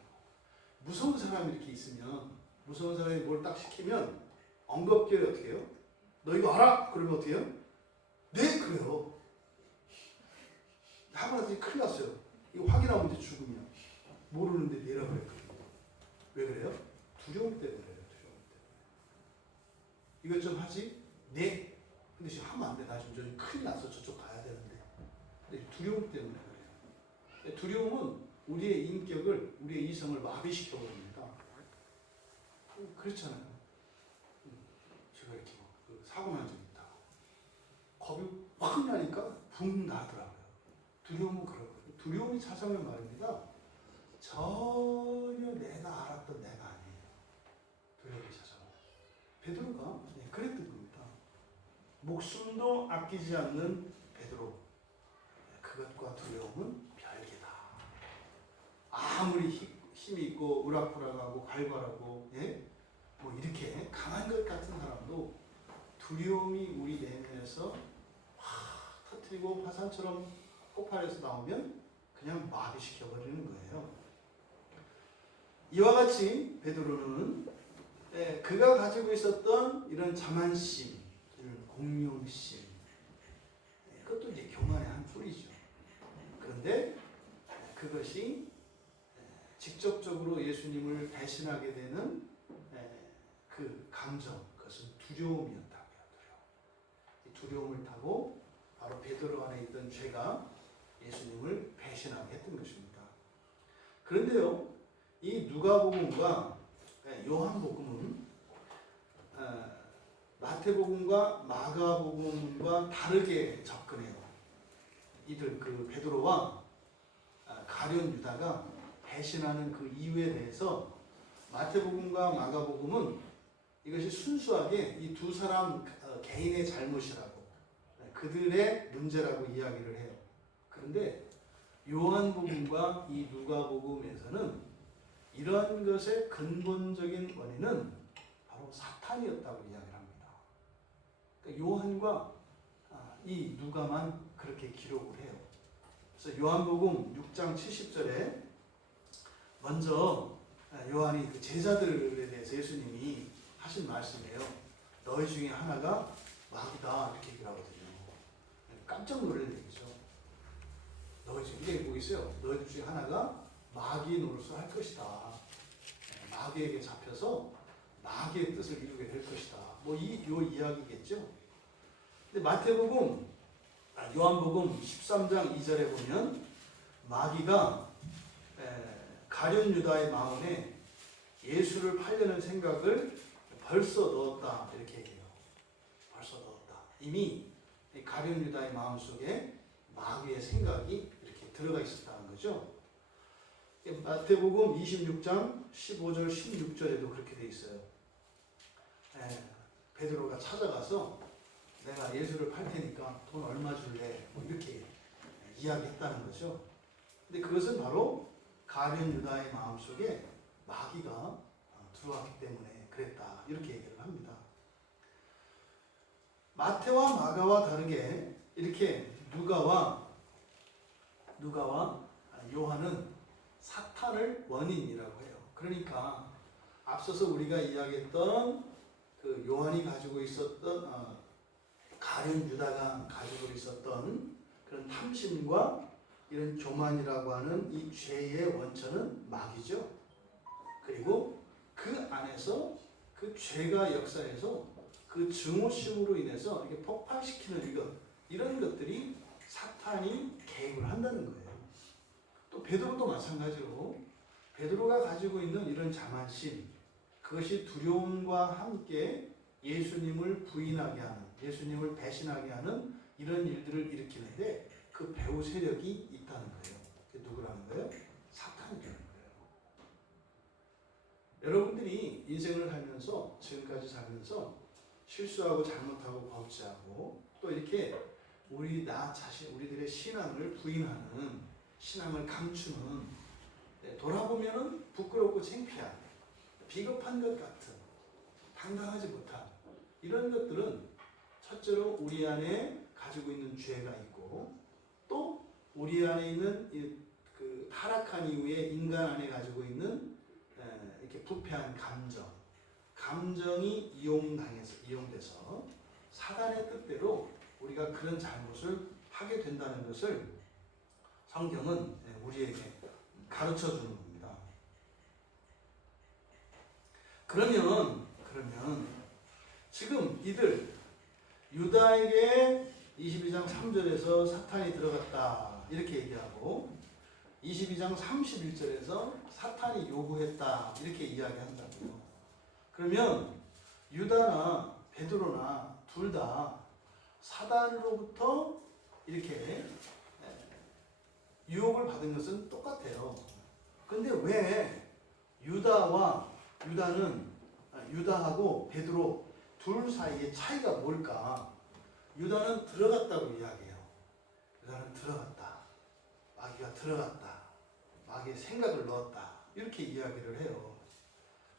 무서운 사람이 이렇게 있으면, 무서운 사람이 뭘 딱 시키면 엉겁결에 어떻게 해요? 너 이거 알아? 그러면 어떻게 해요? 네, 그래요. 하고 나서 큰일 났어요. 이거 확인하면 이제 죽음이야. 모르는데 네라고 했거든요. 왜 그래요? 두려움 때문에 그래요. 두려움 때문에. 이것 좀 하지? 네. 근데 지금 하면 안 돼. 나 지금 큰일 났어. 저쪽 가야 되는데. 근데 두려움 때문에 그래요. 두려움은 우리의 인격을, 우리의 이성을 마비시켜 버립니다. 그렇잖아요. 제가 이렇게 사고 난 적이 있다고. 겁이 확 나니까 붕 나더라고요. 두려움은 그렇거든요. 두려움이 찾아오면 말입니다. 전혀 내가 알았던 내가 아니에요. 두려움이 찾아와요. 베드로가 그랬던 겁니다. 목숨도 아끼지 않는 베드로. 그것과 두려움은 별개다. 아무리 힘이 있고 우락부락하고 갈갈하고 뭐 이렇게 강한 것 같은 사람도 두려움이 우리 내면에서 확 터뜨리고 화산처럼 폭발해서 나오면 그냥 마비시켜버리는 거예요. 이와 같이 베드로는 그가 가지고 있었던 이런 자만심, 이런 공명심, 그것도 이제 교만의 한 뿌리죠. 그런데 그것이 직접적으로 예수님을 배신하게 되는 그 감정, 그것은 두려움이었다고요. 이 두려움을 타고 바로 베드로 안에 있던 죄가 예수님을 배신하게 했던 것입니다. 그런데요, 이 누가복음과 요한복음은 마태복음과 마가복음과 다르게 접근해요. 이들 그 베드로와 가룟 유다가 배신하는 그 이유에 대해서 마태복음과 마가복음은 이것이 순수하게 이 두 사람 개인의 잘못이라고, 그들의 문제라고 이야기를 해요. 그런데 요한복음과 이 누가복음에서는 이런 것의 근본적인 원인은 바로 사탄이었다고 이야기를 합니다. 그러니까 요한과 이 누가만 그렇게 기록을 해요. 그래서 요한복음 6장 70절에 먼저 요한이 그 제자들에 대해서 예수님이 하신 말씀이에요. 너희 중에 하나가 마귀다, 이렇게 얘기를 하거든요. 깜짝 놀랄 얘기죠. 너희 중에, 이게 뭐 있어요? 너희 중에 하나가 마귀 노릇을 할 것이다. 마귀에게 잡혀서 마귀의 뜻을 이루게 될 것이다. 뭐 요 이야기겠죠. 근데 마태복음, 요한복음 13장 2절에 보면 마귀가 가룟 유다의 마음에 예수를 팔려는 생각을 벌써 넣었다, 이렇게 얘기해요. 벌써 넣었다. 이미 가룟 유다의 마음속에 마귀의 생각이 이렇게 들어가 있었다는 거죠. 마태복음 26장 15절 16절에도 그렇게 돼 있어요. 베드로가 찾아가서 내가 예수를 팔 테니까 돈 얼마 줄래? 뭐 이렇게 이야기했다는 거죠. 근데 그것은 바로 가룟 유다의 마음속에 마귀가 들어왔기 때문에 그랬다, 이렇게 얘기를 합니다. 마태와 마가와 다르게 이렇게 누가와 요한은 사탄을 원인이라고 해요. 그러니까 앞서서 우리가 이야기했던 그 요한이 가지고 있었던 가룟 유다가 가지고 있었던 그런 탐심과 이런 교만이라고 하는 이 죄의 원천은 마귀죠. 그리고 그 안에서 그 죄가 역사해서 그 증오심으로 인해서 이렇게 폭발시키는 이런 것들이 사탄이 개입을 한다는 거예요. 또 베드로도 마찬가지로 베드로가 가지고 있는 이런 자만심, 그것이 두려움과 함께 예수님을 부인하게 하는, 예수님을 배신하게 하는 이런 일들을 일으키는데 그 배후 세력이 있다는 거예요. 그게 누구라는 거예요? 사탄이라는 거예요. 여러분들이 인생을 살면서, 지금까지 살면서 실수하고 잘못하고 범죄하고 또 이렇게 우리들의 신앙을 부인하는, 신앙을 감추는, 돌아보면은 부끄럽고 창피한, 비겁한 것 같은, 당당하지 못한 이런 것들은 첫째로 우리 안에 가지고 있는 죄가 있고, 또 우리 안에 있는 그 타락한 이후에 인간 안에 가지고 있는 이렇게 부패한 감정이 이용돼서 사단의 뜻대로 우리가 그런 잘못을 하게 된다는 것을 성경은 우리에게 가르쳐 주는 겁니다. 그러면 지금 이들 유다에게 22장 3절에서 사탄이 들어갔다, 이렇게 얘기하고 22장 31절에서 사탄이 요구했다, 이렇게 이야기한다고요. 그러면 유다나 베드로나 둘 다 사단으로부터 이렇게 유혹을 받은 것은 똑같아요. 근데 왜 유다하고 베드로 둘 사이의 차이가 뭘까? 유다는 들어갔다고 이야기해요. 유다는 들어갔다. 마귀가 들어갔다. 마귀의 생각을 넣었다. 이렇게 이야기를 해요.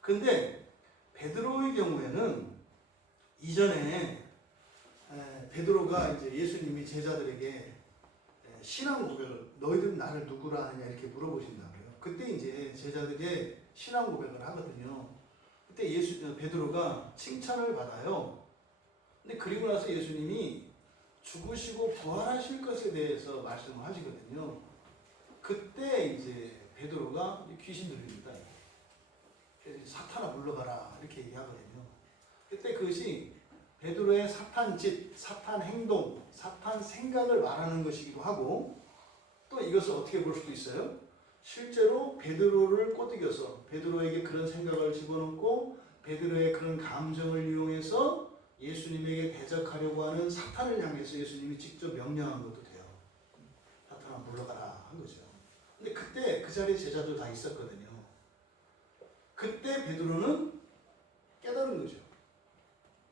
근데 베드로의 경우에는 이전에 베드로가 이제 예수님이 제자들에게 신앙 고백을, 너희들은 나를 누구라 하느냐 이렇게 물어보신다고요. 그때 이제 제자들의 신앙 고백을 하거든요. 그때 베드로가 칭찬을 받아요. 근데 그리고 나서 예수님이 죽으시고 부활하실 것에 대해서 말씀을 하시거든요. 그때 이제 베드로가 귀신 들립니다. 사탄아 물러가라 이렇게 얘기하거든요. 그때 그것이 베드로의 사탄짓, 사탄 행동, 사탄 생각을 말하는 것이기도 하고, 또 이것을 어떻게 볼 수도 있어요? 실제로 베드로를 꼬드겨서 베드로에게 그런 생각을 집어넣고 베드로의 그런 감정을 이용해서 예수님에게 대적하려고 하는 사탄을 향해서 예수님이 직접 명령한 것도 돼요. 사탄아 물러가라 한 거죠. 근데 그때 그 자리에 제자들 다 있었거든요. 그때 베드로는 깨달은 거죠.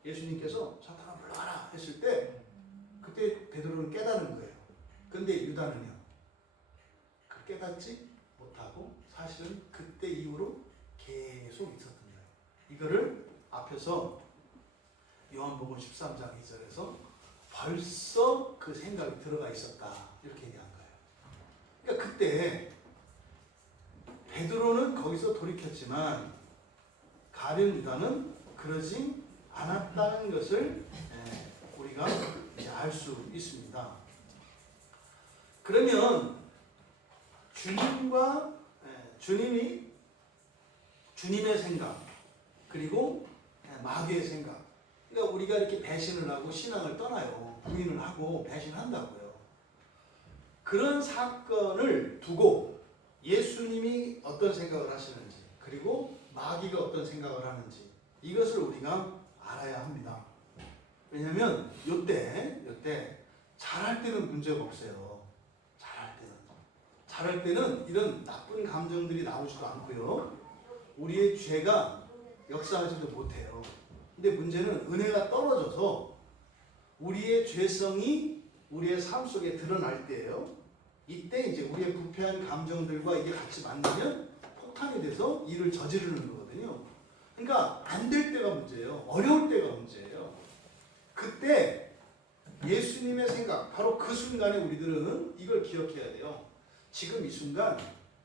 예수님께서 사탄아 물러가라 했을 때 그때 베드로는 깨달은 거예요. 근데 유다는요, 그 깨닫지 못하고 사실은 그때 이후로 계속 있었던 거예요. 이거를 앞에서 요한복음 13장 2절에서 벌써 그 생각이 들어가 있었다 이렇게 얘기한 거예요. 그러니까 그때 베드로는 거기서 돌이켰지만 가룟 유다는 그러지 않았다는 것을 우리가 알 수 있습니다. 그러면 주님과 주님의 생각 그리고 마귀의 생각, 그러니까 우리가 이렇게 배신을 하고 신앙을 떠나요. 부인을 하고 배신한다고요. 그런 사건을 두고 예수님이 어떤 생각을 하시는지, 그리고 마귀가 어떤 생각을 하는지, 이것을 우리가 알아야 합니다. 왜냐하면 요때 잘할 때는 문제가 없어요. 잘할 때는 이런 나쁜 감정들이 나오지도 않고요. 우리의 죄가 역사하지도 못해요. 근데 문제는 은혜가 떨어져서 우리의 죄성이 우리의 삶 속에 드러날 때예요. 이때 이제 우리의 부패한 감정들과 이게 같이 만나면 폭탄이 돼서 일을 저지르는 거거든요. 그러니까 안 될 때가 문제예요. 어려울 때가 문제예요. 그때 예수님의 생각, 바로 그 순간에 우리들은 이걸 기억해야 돼요. 지금 이 순간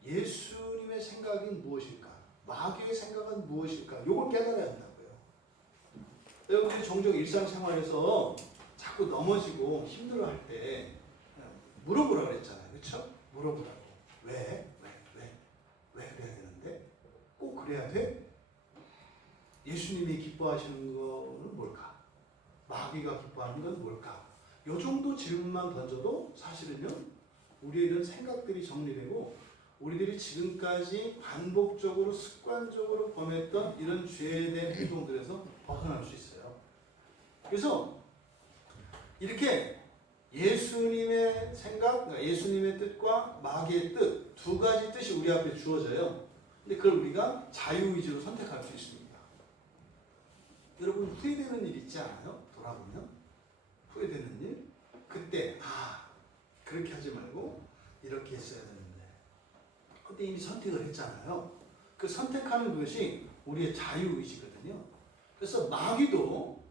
예수님의 생각이 무엇일까? 마귀의 생각은 무엇일까? 이걸 깨달아야 한다고요. 여러분들이 종종 일상생활에서 자꾸 넘어지고 힘들어할 때 물어보라고 그랬잖아요. 그렇죠? 물어보라고. 왜 그래야 되는데? 꼭 그래야 돼? 예수님이 기뻐하시는 것은 뭘까? 마귀가 기뻐하는 건 뭘까? 요 정도 질문만 던져도 사실은요, 우리의 이런 생각들이 정리되고 우리들이 지금까지 반복적으로 습관적으로 범했던 이런 죄에 대한 행동들에서 벗어날 수 있어요. 그래서 이렇게 예수님의 생각, 그러니까 예수님의 뜻과 마귀의 뜻, 두 가지 뜻이 우리 앞에 주어져요. 근데 그걸 우리가 자유의지로 선택할 수 있습니다. 여러분 후회되는 일 있지 않아요? 돌아보면 후회되는 일? 그때 그렇게 하지 말고 이렇게 했어야 되는데 그때 이미 선택을 했잖아요. 그 선택하는 것이 우리의 자유의지거든요. 그래서 마귀도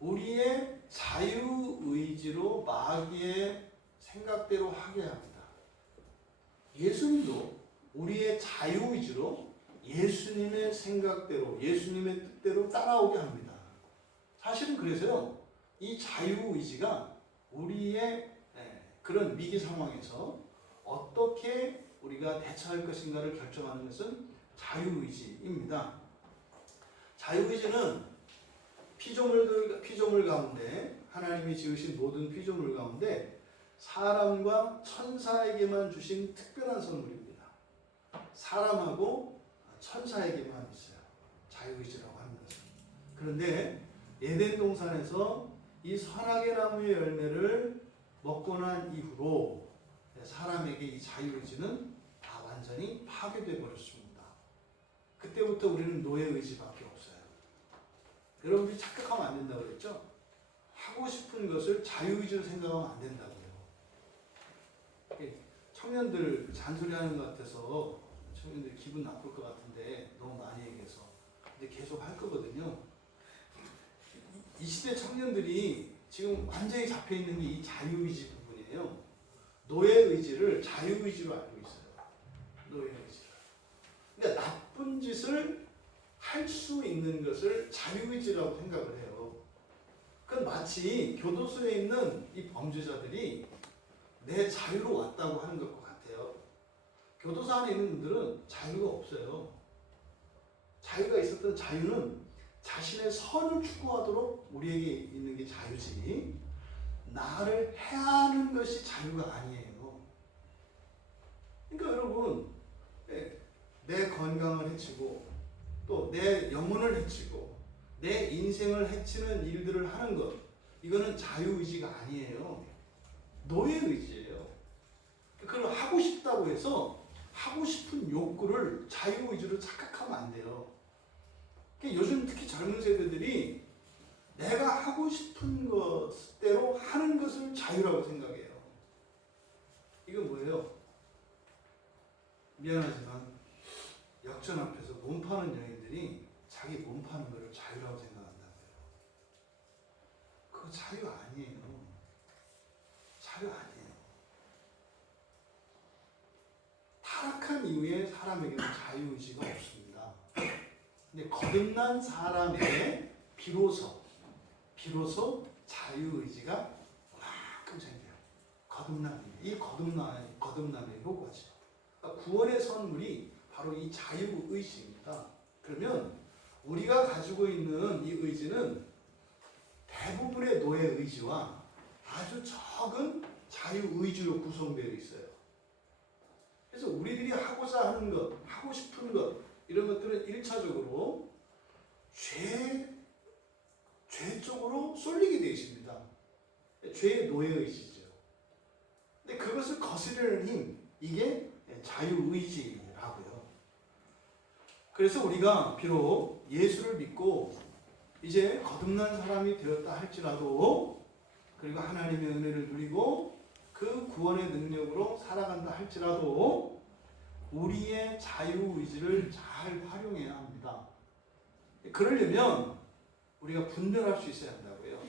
우리의 자유의지로 마귀의 생각대로 하게 합니다. 예수님도 우리의 자유의지로 예수님의 생각대로, 예수님의 뜻대로 따라오게 합니다. 사실은 그래서요, 이 자유의지가 우리의 그런 위기 상황에서 어떻게 우리가 대처할 것인가를 결정하는 것은 자유의지입니다. 자유의지는 피조물 가운데, 하나님이 지으신 모든 피조물 가운데 사람과 천사에게만 주신 특별한 선물입니다. 사람하고 천사에게만 있어요. 자유의지라고 하는 것은. 그런데 에덴 동산에서 이 선악의 나무의 열매를 먹고 난 이후로 사람에게 이 자유의지는 다 완전히 파괴되어 버렸습니다. 그때부터 우리는 노예의지밖에 없어요. 여러분들이 착각하면 안 된다고 그랬죠? 하고 싶은 것을 자유의지로 생각하면 안 된다고요. 청년들 잔소리하는 것 같아서 청년들이 기분 나쁠 것 같은데 너무 많이 얘기해서. 근데 계속 할 거거든요. 이 시대 청년들이 지금 완전히 잡혀 있는 게 이 자유의지 부분이에요. 노예의지를 자유의지로 알고 있어요. 노예의지를. 그러니까 나쁜 짓을 할 수 있는 것을 자유의지라고 생각을 해요. 그건 마치 교도소에 있는 이 범죄자들이 내 자유로 왔다고 하는 것과 같아요. 교도소 안에 있는 분들은 자유가 없어요. 자유가 있었던 자유는 자신의 선을 추구하도록 우리에게 있는 게 자유지, 나를 해하는 것이 자유가 아니에요. 그러니까 여러분, 내 건강을 해치고 또 내 영혼을 해치고 내 인생을 해치는 일들을 하는 것, 이거는 자유의지가 아니에요. 노예의지예요. 그걸 하고 싶다고 해서 하고 싶은 욕구를 자유의지로 착각하면 안 돼요. 요즘 특히 젊은 세대들이 내가 하고 싶은 것대로 하는 것을 자유라고 생각해요. 이건 뭐예요? 미안하지만 역전 앞에서 몸 파는 여인들이 자기 몸 파는 것을 자유라고 생각한다고요. 그거 자유 아니에요. 자유 아니에요. 타락한 이후에 사람에게는 자유의지가 없습니다. 근데 거듭난 사람에게 비로소 자유의지가 그만큼 생겨요. 이 거듭남의 효과죠. 그러니까 구원의 선물이 바로 이 자유의지입니다. 그러면 우리가 가지고 있는 이 의지는 대부분의 노예의지와 아주 적은 자유의지로 구성되어 있어요. 그래서 우리들이 하고자 하는 것, 하고 싶은 것, 이런 것들은 1차적으로 죄 쪽으로 쏠리게 되어 있습니다. 죄의 노예의지죠. 근데 그것을 거스르는 힘, 이게 자유의지라고요. 그래서 우리가 비록 예수를 믿고 이제 거듭난 사람이 되었다 할지라도, 그리고 하나님의 은혜를 누리고 그 구원의 능력으로 살아간다 할지라도 우리의 자유의지를 잘 활용해야 합니다. 그러려면 우리가 분별할 수 있어야 한다고요.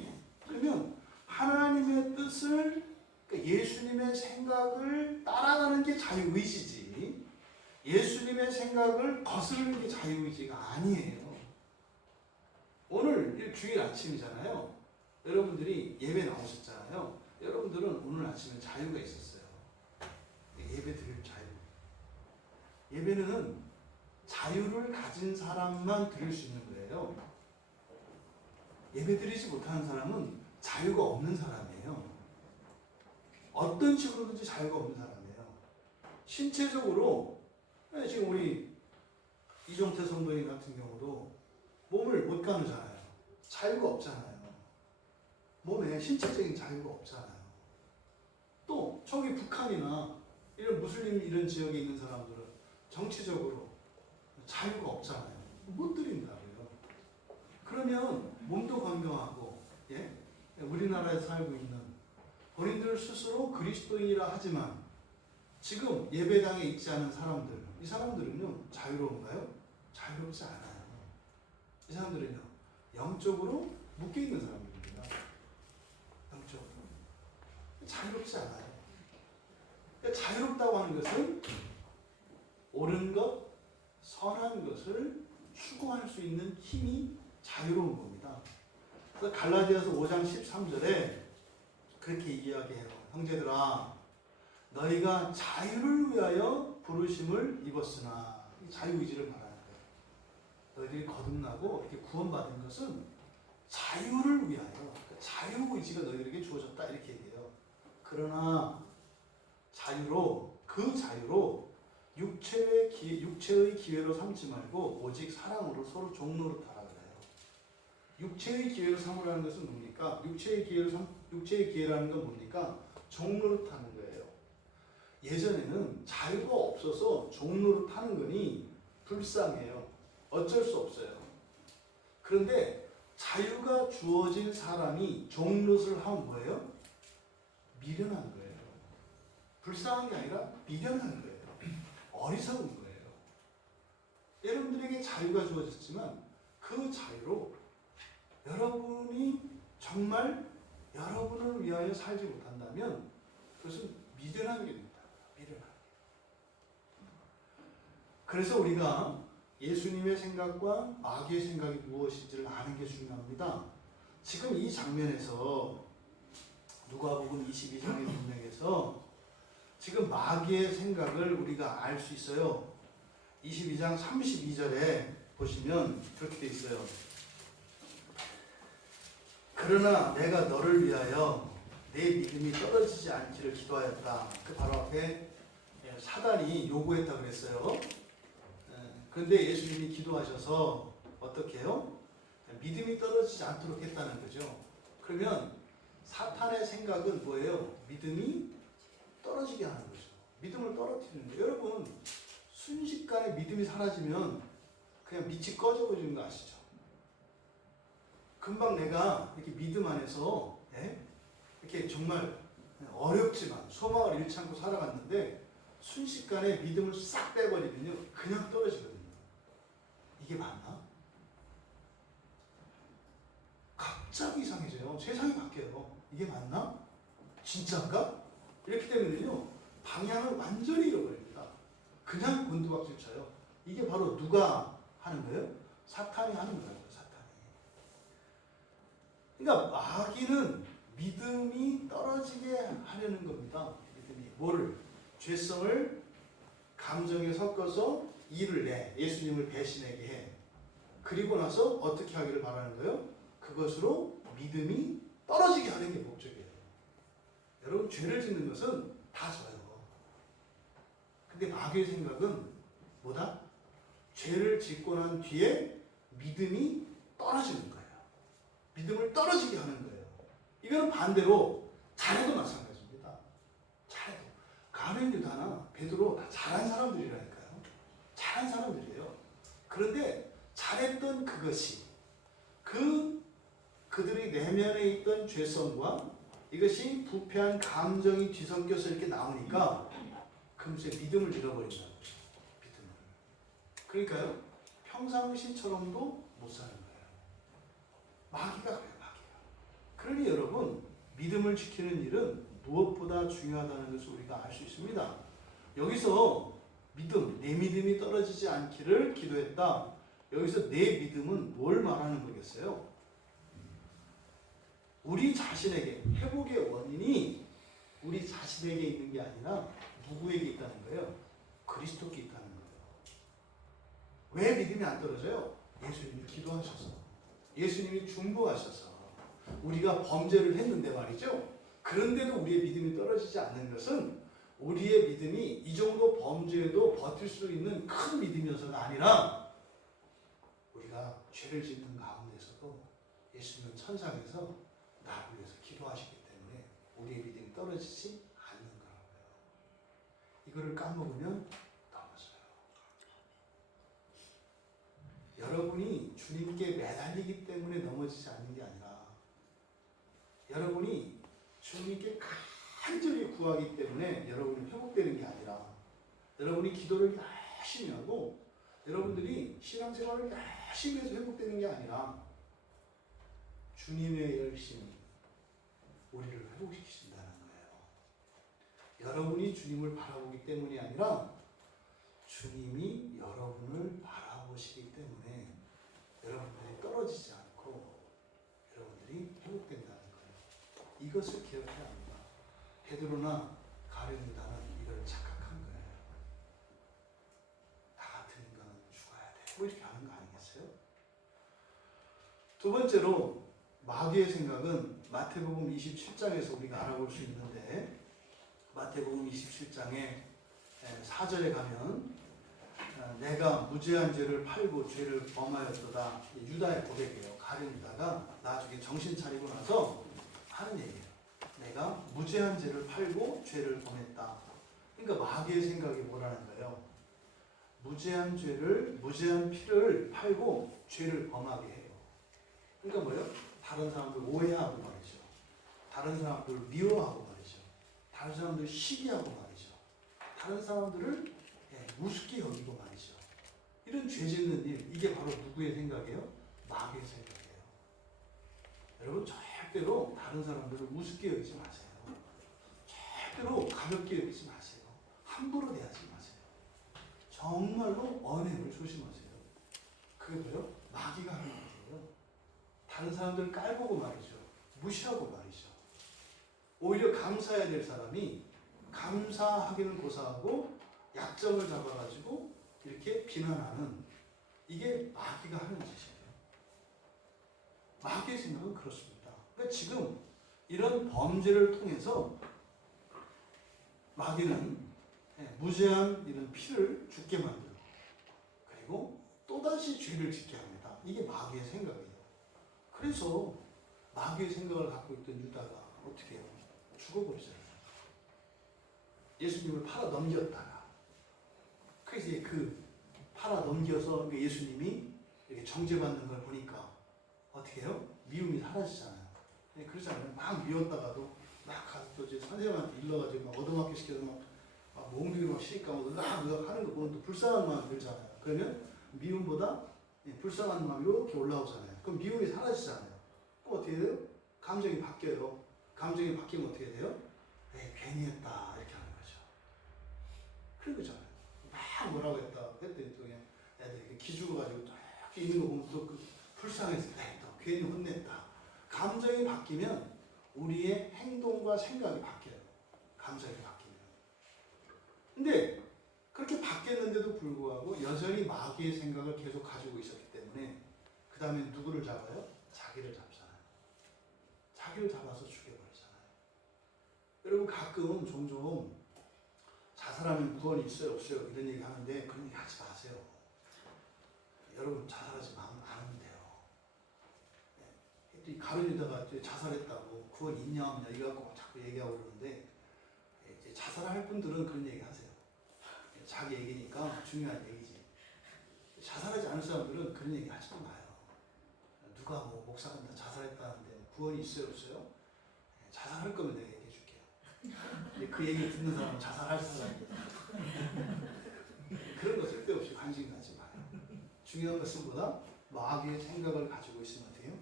그러면 하나님의 뜻을, 그러니까 예수님의 생각을 따라가는 게 자유의지지, 예수님의 생각을 거스르는 게 자유의지가 아니에요. 오늘 주일 아침이잖아요. 여러분들이 예배 나오셨잖아요. 여러분들은 오늘 아침에 자유가 있었어요. 예배 드릴 자유. 예배는 자유를 가진 사람만 드릴 수 있는 거예요. 예배 드리지 못하는 사람은 자유가 없는 사람이에요. 어떤 식으로든지 자유가 없는 사람이에요. 신체적으로, 지금 우리 이종태 성도님 같은 경우도 몸을 못 가누잖아요. 자유가 없잖아요. 몸에 신체적인 자유가 없잖아요. 또 저기 북한이나 이런 무슬림 이런 지역에 있는 사람들은 정치적으로 자유가 없잖아요. 못 드린다고요. 그러면 몸도 건강하고, 우리나라에 살고 있는 본인들 스스로 그리스도인이라 하지만 지금 예배당에 있지 않은 사람들, 이 사람들은요 자유로운가요? 자유롭지 않아요. 이 사람들은요 영적으로 묶여있는 사람들입니다. 영적으로 자유롭지 않아요. 그러니까 자유롭다고 하는 것은 옳은 것, 선한 것을 추구할 수 있는 힘이 자유로운 겁니다. 그래서 갈라디아서 5장 13절에 그렇게 이야기해요. 형제들아, 너희가 자유를 위하여 부르심을 입었으나, 자유의지를 말하는 거예요. 너희들이 거듭나고 이렇게 구원받은 것은 자유를 위하여, 그러니까 자유의지가 너희들에게 주어졌다, 이렇게 얘기해요. 그러나 그 자유로 육체의 기회로 삼지 말고 오직 사랑으로 서로 종노릇하라 그래요. 육체의 기회로 삼으라는 것은 뭡니까? 육체의 기회라는 건 뭡니까? 종노릇하는 거예요. 예전에는 자유가 없어서 종노릇하는 거니 불쌍해요. 어쩔 수 없어요. 그런데 자유가 주어진 사람이 종노릇을 하면 뭐예요? 미련한 거예요. 불쌍한 게 아니라 미련한 거예요. 어리석은 거예요. 여러분들에게 자유가 주어졌지만 그 자유로 여러분이 정말 여러분을 위하여 살지 못한다면 그것은 미련한 게 됩니다. 미련한 게. 그래서 우리가 예수님의 생각과 마귀의 생각이 무엇인지를 아는 게 중요합니다. 지금 이 장면에서 누가복음 22장의 문맥에서 지금 마귀의 생각을 우리가 알 수 있어요. 22장 32절에 보시면 그렇게 돼 있어요. 그러나 내가 너를 위하여 내 믿음이 떨어지지 않기를 기도하였다. 그 바로 앞에 사단이 요구했다 그랬어요. 그런데 예수님이 기도하셔서 어떻게 해요? 믿음이 떨어지지 않도록 했다는 거죠. 그러면 사탄의 생각은 뭐예요? 믿음이 떨어지게 하는 거죠. 믿음을 떨어뜨리는 거예요. 여러분, 순식간에 믿음이 사라지면 그냥 빛이 꺼져버리는 거 아시죠? 금방 내가 이렇게 믿음 안에서 이렇게 정말 어렵지만 소망을 잃지 않고 살아갔는데 순식간에 믿음을 싹 빼버리면요 그냥 떨어지거든요. 이게 맞나? 갑자기 이상해져요. 세상이 바뀌어요. 이게 맞나? 진짜인가? 이렇게 되면요 방향을 완전히 잃어버립니다. 그냥 곤두박질 쳐요. 이게 바로 누가 하는 거예요? 사탄이 하는 거예요. 사탄이. 그러니까 마귀는 믿음이 떨어지게 하려는 겁니다. 믿음이 뭐를? 죄성을 감정에 섞어서 일을 내. 예수님을 배신하게 해. 그리고 나서 어떻게 하기를 바라는 거예요? 그것으로 믿음이 떨어지게 하는 게 목적이에요. 여러분, 죄를 짓는 것은 다 져요. 근데 마귀의 생각은 뭐다? 죄를 짓고 난 뒤에 믿음이 떨어지는 거예요. 믿음을 떨어지게 하는 거예요. 이거는 반대로 잘해도 마찬가지입니다. 잘해도. 가룟 유다나 베드로 다 잘한 사람들이라니까요. 잘한 사람들이에요. 그런데 잘했던 그것이 그들의 내면에 있던 죄성과 이것이 부패한 감정이 뒤섞여서 이렇게 나오니까 금세 믿음을 잃어버린다는 거죠. 믿음을. 그러니까요. 평상시처럼도 못 사는 거예요. 마귀가 그래요. 마귀가. 그러니 여러분 믿음을 지키는 일은 무엇보다 중요하다는 것을 우리가 알 수 있습니다. 여기서 믿음, 내 믿음이 떨어지지 않기를 기도했다. 여기서 내 믿음은 뭘 말하는 거겠어요? 우리 자신에게 회복의 원인이 우리 자신에게 있는 게 아니라 누구에게 있다는 거예요? 그리스도께 있다는 거예요. 왜 믿음이 안 떨어져요? 예수님이 기도하셔서, 예수님이 중보하셔서, 우리가 범죄를 했는데 말이죠. 그런데도 우리의 믿음이 떨어지지 않는 것은 우리의 믿음이 이 정도 범죄에도 버틸 수 있는 큰 믿음이어서가 아니라 우리가 죄를 짓는 가운데서도 예수님은 천상에서 나를 위해서 기도하시기 때문에 우리의 믿음이 떨어지지 않는 거라고요. 이거를 까먹으면 넘어져요. 여러분이 주님께 매달리기 때문에 넘어지지 않는 게 아니라 여러분이 주님께 간절히 구하기 때문에 여러분이 회복되는 게 아니라 여러분이 기도를 열심히 하고 여러분들이 신앙생활을 열심히 해서 회복되는 게 아니라 주님의 열심이 우리를 회복시키신다는 거예요. 여러분이 주님을 바라보기 때문이 아니라 주님이 여러분을 바라보시기 때문에 여러분들이 떨어지지 않고 여러분들이 회복된다는 거예요. 이것을 기억해야 합니다. 베드로나 가룟 유다는 이걸 착각한 거예요. 나 같은 인간은 죽어야 돼. 뭐 이렇게 하는 거 아니겠어요? 두 번째로 마귀의 생각은 마태복음 27장에서 우리가 알아볼 수 있는데 마태복음 27장에 4절에 가면 내가 무죄한 죄를 팔고 죄를 범하였도다. 유다의 고백이에요. 가룟 유다가 나중에 정신 차리고 나서 하는 얘기예요. 내가 무죄한 죄를 팔고 죄를 범했다. 그러니까 마귀의 생각이 뭐라는 거예요? 무죄한 죄를, 무죄한 피를 팔고 죄를 범하게 해요. 그러니까 뭐예요? 다른 사람들 오해하고 말이죠. 다른 사람들 미워하고 말이죠. 다른 사람들 시기하고 말이죠. 다른 사람들을 우습게 여기고 말이죠. 이런 죄 짓는 일, 이게 바로 누구의 생각이에요? 마귀의 생각이에요. 여러분 절대로 다른 사람들을 우습게 여기지 마세요. 절대로 가볍게 여기지 마세요. 함부로 대하지 마세요. 정말로 언행을 조심하세요. 그게 뭐예요? 마귀가 하는 일이에요. 다른 사람들을 깔보고 말이죠. 무시하고 말이죠. 오히려 감사해야 될 사람이 감사하기는 고사하고 약점을 잡아가지고 이렇게 비난하는, 이게 마귀가 하는 짓이에요. 마귀의 생각은 그렇습니다. 그러니까 지금 이런 범죄를 통해서 마귀는 무제한 이런 피를 죽게 만들고, 그리고 또다시 죄를 짓게 합니다. 이게 마귀의 생각이에요. 그래서 마귀의 생각을 갖고 있던 유다가 어떻게 해요? 죽어버리잖아요. 예수님을 팔아 넘겼다가, 그래서 그 팔아 넘겨서 예수님이 이렇게 정죄받는 걸 보니까 어떻게 해요? 미움이 사라지잖아요. 그러잖아요. 막 미웠다가도 막 가서 또 이제 선생님한테 일러가지고 막 얻어맞게 시켜서 막 몽둥이로 막 시니까 으악 하는 거 보면 또 불쌍한 마음이 들잖아요. 그러면 미움보다 불쌍한 마음이 이렇게 올라오잖아요. 그럼 미움이 사라지잖아요. 그럼 어떻게 돼요? 감정이 바뀌어요. 감정이 바뀌면 어떻게 돼요? 괜히 했다 이렇게 하는 거죠. 그런 거잖아요. 막 뭐라고 했다 했더니 또 그냥 애들이 이렇게 기죽어가지고 이렇게 있는 거 보면 또 불쌍해서 또 괜히 혼냈다. 감정이 바뀌면 우리의 행동과 생각이 바뀌어요. 감정이 바뀌면. 근데 그렇게 바뀌었는데도 불구하고 여전히 마귀의 생각을 계속 가지고 있었기 때문에 그 다음에 누구를 잡아요? 자기를 잡잖아요. 자기를 잡아서 죽여버리잖아요. 여러분 가끔 종종 자살하면 구원이 있어요 없어요 이런 얘기 하는데 그런 얘기 하지 마세요. 여러분 자살하지 않으면 돼요. 가룟유다가 자살했다고 구원 있냐 없냐 이거 갖고 자꾸 얘기하고 그러는데, 이제 자살할 분들은 그런 얘기 하세요. 자기 얘기니까 중요한 얘기지. 자살하지 않을 사람들은 그런 얘기 하지도 마요. 누가 뭐 목사가 자살했다는데 구원이 있어요 없어요? 자살할 거면 내가 얘기해 줄게요. 그 얘기를 듣는 사람은 자살할 사람이에요. 그런 거 쓸데없이 관심 가지 마요. 중요한 것은 뭐다? 마귀의 생각을 가지고 있으면 어떻게 해요?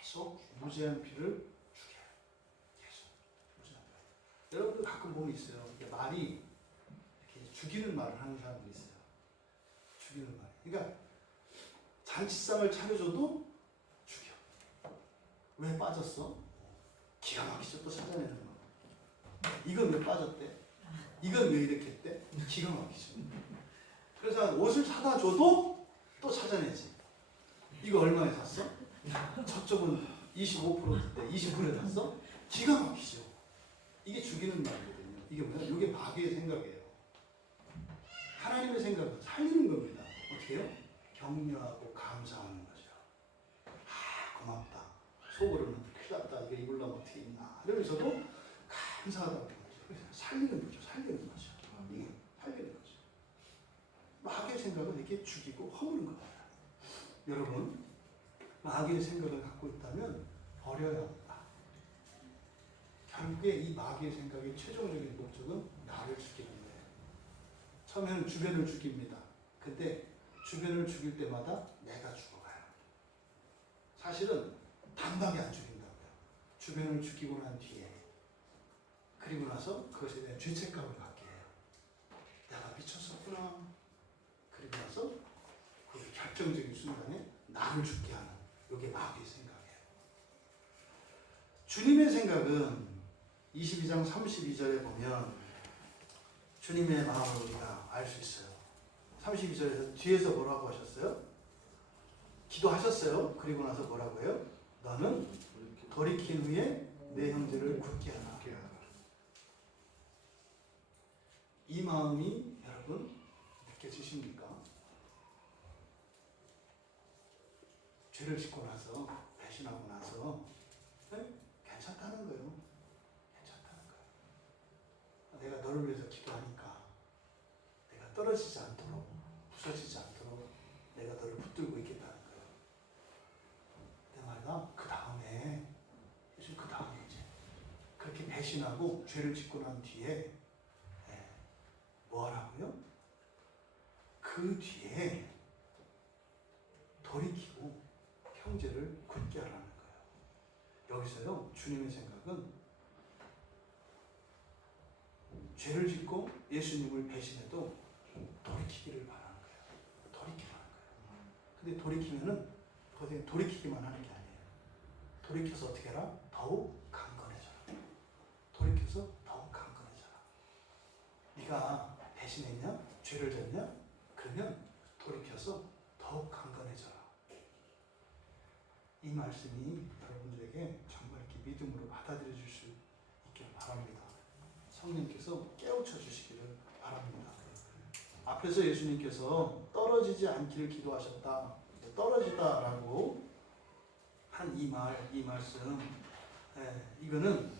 계속 무제한 피를 죽여요. 계속 무제한 피. 여러분들 가끔 보면 있어요. 말이 이렇게 죽이는 말을 하는 사람들이 있어요. 죽이는 말. 그러니까 잔치상을 차려줘도 죽여. 왜 빠졌어? 기가 막히죠. 또 찾아내는 거. 이건 왜 빠졌대? 이건 왜 이렇게 했대? 기가 막히죠. 그래서 옷을 사다 줘도 또 찾아내지. 이거 얼마에 샀어? 저쪽은 25%인데 20%에 샀어? 기가 막히죠. 이게 죽이는 말이거든요. 이게 뭐냐? 이게 마귀의 생각이에요. 하나님의 생각은 살리는 겁니다. 어떻게 해요? 격려하고 감사하는 거죠. 아, 고맙다. 속으로는 큰일 났다. 이거 입으려면 어떻게 입나. 이러면서도 감사하다고 하는 거죠. 그래서 살리는 거죠. 살리는 거죠. 이게 살리는 거죠. 마귀의 생각은 이렇게 죽이고 허무는 겁니다. 여러분, 마귀의 생각을 갖고 있다면 버려야 합니다. 결국에 이 마귀의 생각의 최종적인 목적은 나를 죽이는 거예요. 처음에는 주변을 죽입니다. 근데 주변을 죽일 때마다 내가 죽어가요. 사실은 단박에 안 죽인다고요. 주변을 죽이고 난 뒤에, 그리고 나서 그것에 대한 죄책감을 갖게 해요. 내가 미쳤었구나. 그리고 나서 그 결정적인 순간에 나를 죽게 하는, 이게 마귀의 생각이에요. 주님의 생각은 22장 32절에 보면 주님의 마음을 우리가 알 수 있어요. 32절에서 뒤에서 뭐라고 하셨어요? 기도하셨어요. 그리고 나서 뭐라고 해요? 너는 돌이킨 후에 내 형제를 굳게 하라. 이 마음이 여러분 느껴지십니까? 죄를 짓고 나서, 배신하고 나서 괜찮다는 거예요. 괜찮다는 거예요. 내가 너를 위해서 기도하니까 내가 떨어지지 않도록, 부서지지 않도록 내가 너를 붙들고 있겠다는 거예요. 근데 말이야, 그 다음에 이제 그렇게 배신하고 죄를 짓고 난 뒤에 뭐 하라고요? 그 그 뒤에 돌이키고 형제를 굳게 하라는 거예요. 여기서요, 주님의 생각은 죄를 짓고 예수님을 배신해도 돌이키기를 바라는 거예요. 돌이키라는 거예요. 근데 돌이키면은 그냥 돌이키기만 하는 게 아니에요. 돌이켜서 어떻게 해라? 더욱 강건해져라. 돌이켜서 더욱 강건해져라. 네가 배신했냐? 죄를 졌냐? 그러면 돌이켜서 더욱 강건해져라. 이 말씀이 여러분들에게 정말 이렇게 믿음으로 받아들여질 수 있기를 바랍니다. 성령께서 깨우쳐 주시기를 바랍니다. 앞에서 예수님께서 떨어지지 않기를 기도하셨다. 떨어지다라고 한 이 말씀, 이거는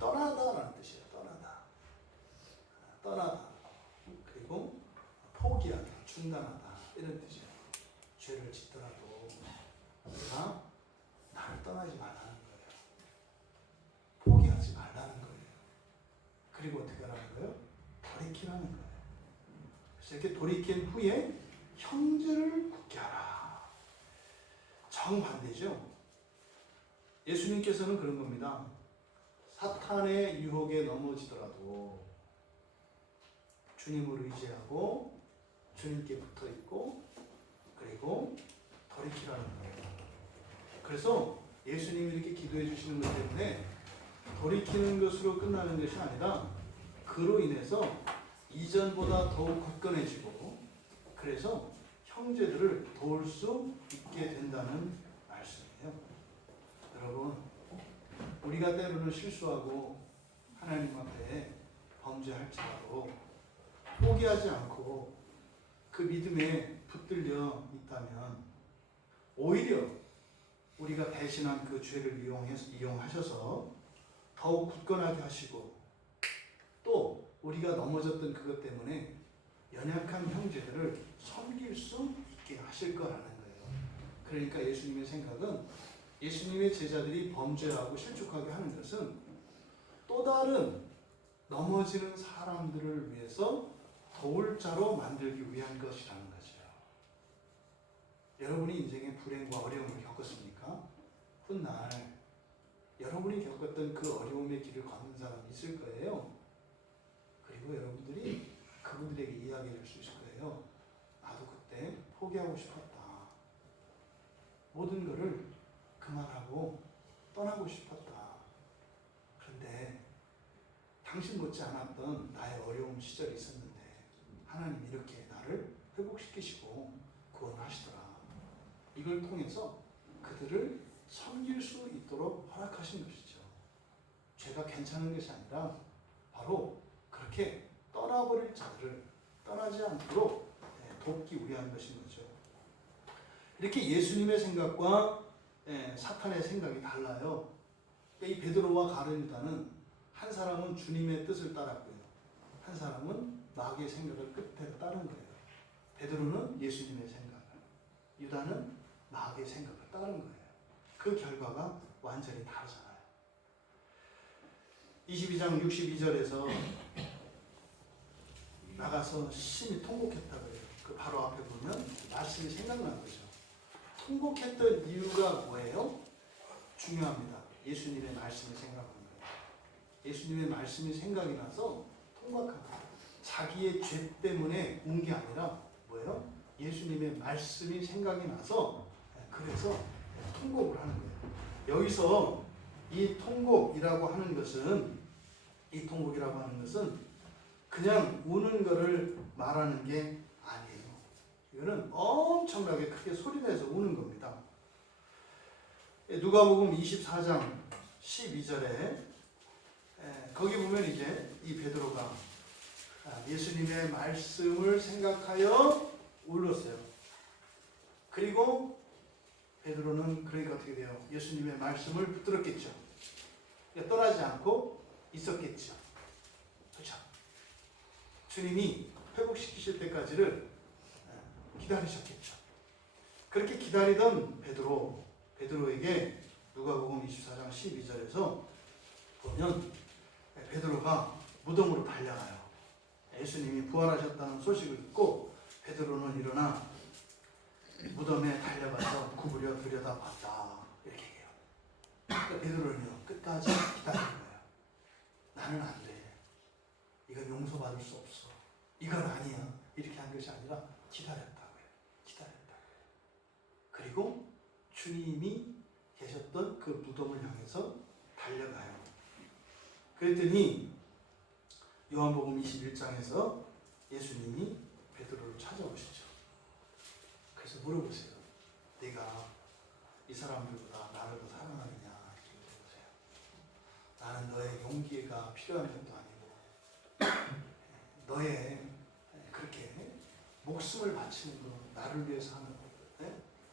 떠나다라는 뜻이에요. 떠나다. 그리고 포기하다, 중단하다 이런 뜻이에요. 죄를 짓더라도 내가 나를 떠나지 말라는 거예요. 포기하지 말라는 거예요. 그리고 어떻게 하라는 거예요? 돌이키라는 거예요. 그래서 이렇게 돌이킨 후에 형제를 굳게 하라. 정반대죠. 예수님께서는 그런 겁니다. 사탄의 유혹에 넘어지더라도 주님을 의지하고 주님께 붙어 있고 그리고 돌이키라는 거예요. 그래서 예수님이 이렇게 기도해 주시는 것 때문에 돌이키는 것으로 끝나는 것이 아니라 그로 인해서 이전보다 더욱 굳건해지고 그래서 형제들을 도울 수 있게 된다는 말씀이에요. 여러분, 우리가 때로는 실수하고 하나님 앞에 범죄할지라도 포기하지 않고 그 믿음에 붙들려 있다면 오히려 우리가 배신한 그 죄를 이용하셔서 더욱 굳건하게 하시고 또 우리가 넘어졌던 그것 때문에 연약한 형제들을 섬길 수 있게 하실 거라는 거예요. 그러니까 예수님의 생각은 예수님의 제자들이 범죄하고 실족하게 하는 것은 또 다른 넘어지는 사람들을 위해서 도울 자로 만들기 위한 것이라는 거죠. 여러분이 인생의 불행과 어려움을 겪었습니까? 훗날 여러분이 겪었던 그 어려움의 길을 걷는 사람이 있을 거예요. 그리고 여러분들이 그분들에게 이야기할 수 있을 거예요. 나도 그때 포기하고 싶었다. 모든 것을 그만하고 떠나고 싶었다. 그런데 당신 못지 않았던 나의 어려운 시절이 있었는데 하나님이 이렇게 나를 회복시키시고 구원하시더라. 이걸 통해서 그들을 섬길 수 있도록 허락하신 것이죠. 죄가 괜찮은 것이 아니라 바로 그렇게 떠나버릴 자들을 떠나지 않도록 돕기 위한 것인 거죠. 이렇게 예수님의 생각과 사탄의 생각이 달라요. 이 베드로와 가룟유다는 한 사람은 주님의 뜻을 따랐고요. 한 사람은 마귀의 생각을 끝에 따른 거예요. 베드로는 예수님의 생각을, 유다는 마귀의 생각을 따른 거예요. 그 결과가 완전히 다르잖아요. 22장 62절에서 나가서 심히 통곡했다 그래요. 그 바로 앞에 보면 말씀이 생각난 거죠. 통곡했던 이유가 뭐예요? 중요합니다. 예수님의 말씀이 생각난 거예요. 예수님의 말씀이 생각이 나서 통곡한 거예요. 자기의 죄 때문에 운 게 아니라 뭐예요? 예수님의 말씀이 생각이 나서 그래서 통곡을 하는 거예요. 여기서 이 통곡이라고 하는 것은 그냥 우는 거를 말하는 게 아니에요. 이거는 엄청나게 크게 소리내서 우는 겁니다. 누가복음 24장 12절에 거기 보면 이제 이 베드로가 예수님의 말씀을 생각하여 울었어요. 그리고 베드로는 그러니까 어떻게 돼요? 예수님의 말씀을 붙들었겠죠. 떠나지 않고 있었겠죠. 그렇죠? 주님이 회복시키실 때까지를 기다리셨겠죠. 그렇게 기다리던 베드로에게 누가복음 24장 12절에서 보면 베드로가 무덤으로 달려가요. 예수님이 부활하셨다는 소식을 듣고 베드로는 일어나 무덤에 달려가서 구부려 들여다봤다. 이렇게 얘기해요. 그러니까 베드로는요, 끝까지 기다린 거예요. 나는 안 돼. 이건 용서받을 수 없어. 이건 아니야. 이렇게 한 것이 아니라 기다렸다고요. 기다렸다고요. 그리고 주님이 계셨던 그 무덤을 향해서 달려가요. 그랬더니 요한복음 21장에서 예수님이 베드로를 찾아오시죠. 그래서 물어보세요. 네가 이 사람들보다 나를 더 사랑하느냐? 이렇게 물어보세요. 나는 너의 용기가 필요한 것도 아니고 너의 그렇게 목숨을 바치는 거, 나를 위해서 하는 거,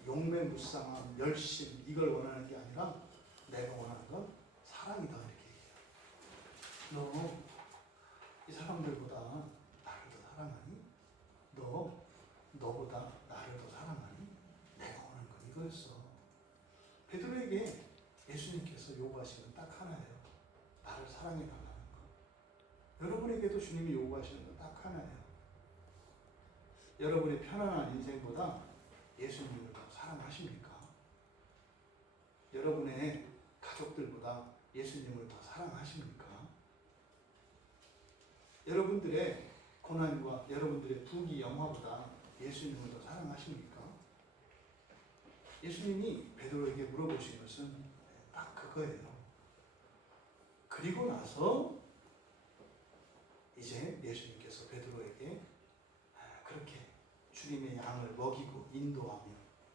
용맹무쌍한 열심, 이걸 원하는 게 아니라 내가 원하는 건 사랑이다. 이렇게 얘기해요. 너 이 사람들보다 나를 더 사랑하니? 너보다 나를 더 사랑하니? 내가 원하는 건 이거였어. 베드로에게 예수님께서 요구하시는 건 딱 하나예요. 나를 사랑해 달라는 거. 여러분에게도 주님이 요구하시는 건 딱 하나예요. 여러분의 편안한 인생보다 예수님을 더 사랑하십니까? 여러분의 가족들보다 예수님을 더 사랑하십니까? 여러분들의 고난과 여러분들의 부귀 영화보다 예수님을 더 사랑하십니까? 예수님이 베드로에게 물어보신 것은 딱 그거예요. 그리고 나서 이제 예수님께서 베드로에게 그렇게 주님의 양을 먹이고 인도하며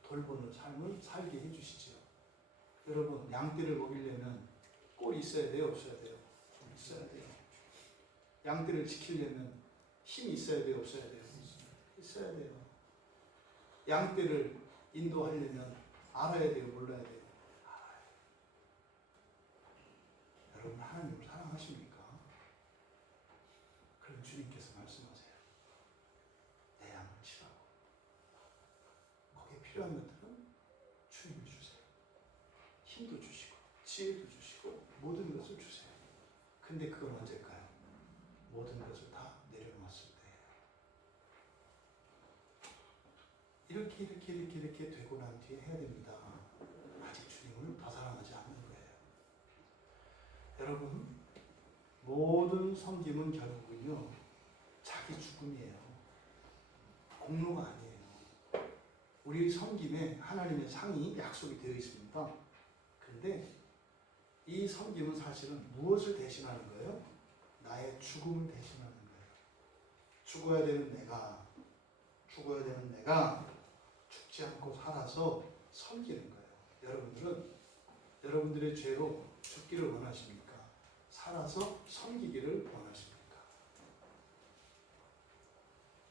돌보는 삶을 살게 해주시죠. 여러분, 양떼를 먹이려면 꼴이 있어야 돼요? 없어야 돼요? 있어야 돼요. 양떼를 지키려면 힘이 있어야 돼요? 없어야 돼요? 있어야 돼요. 양떼를 인도하려면 알아야 돼요? 몰라야 돼요? 알아요. 여러분, 하나님을 사랑하십니까? 그럼 주님께서 말씀하세요. 내 양을 치라고. 거기에 필요한 것들은 주님이 주세요. 힘도 주시고 지혜도 주시고 모든 것을 주세요. 근데 그건 언제일까요? 모든 것을 다 내려놓았을 때. 이렇게 되고 난 뒤에 해야 됩니다. 아직 주님을 더 사랑하지 않는 거예요. 여러분, 모든 섬김은 결국은요, 자기 죽음이에요. 공로가 아니에요. 우리 섬김에 하나님의 상이 약속이 되어 있습니다. 근데 이 섬김은 사실은 무엇을 대신하는 거예요? 나의 죽음을 대신하는 거예요. 죽어야 되는 내가 죽지 않고 살아서 섬기는 거예요. 여러분들은 여러분들의 죄로 죽기를 원하십니까? 살아서 섬기기를 원하십니까?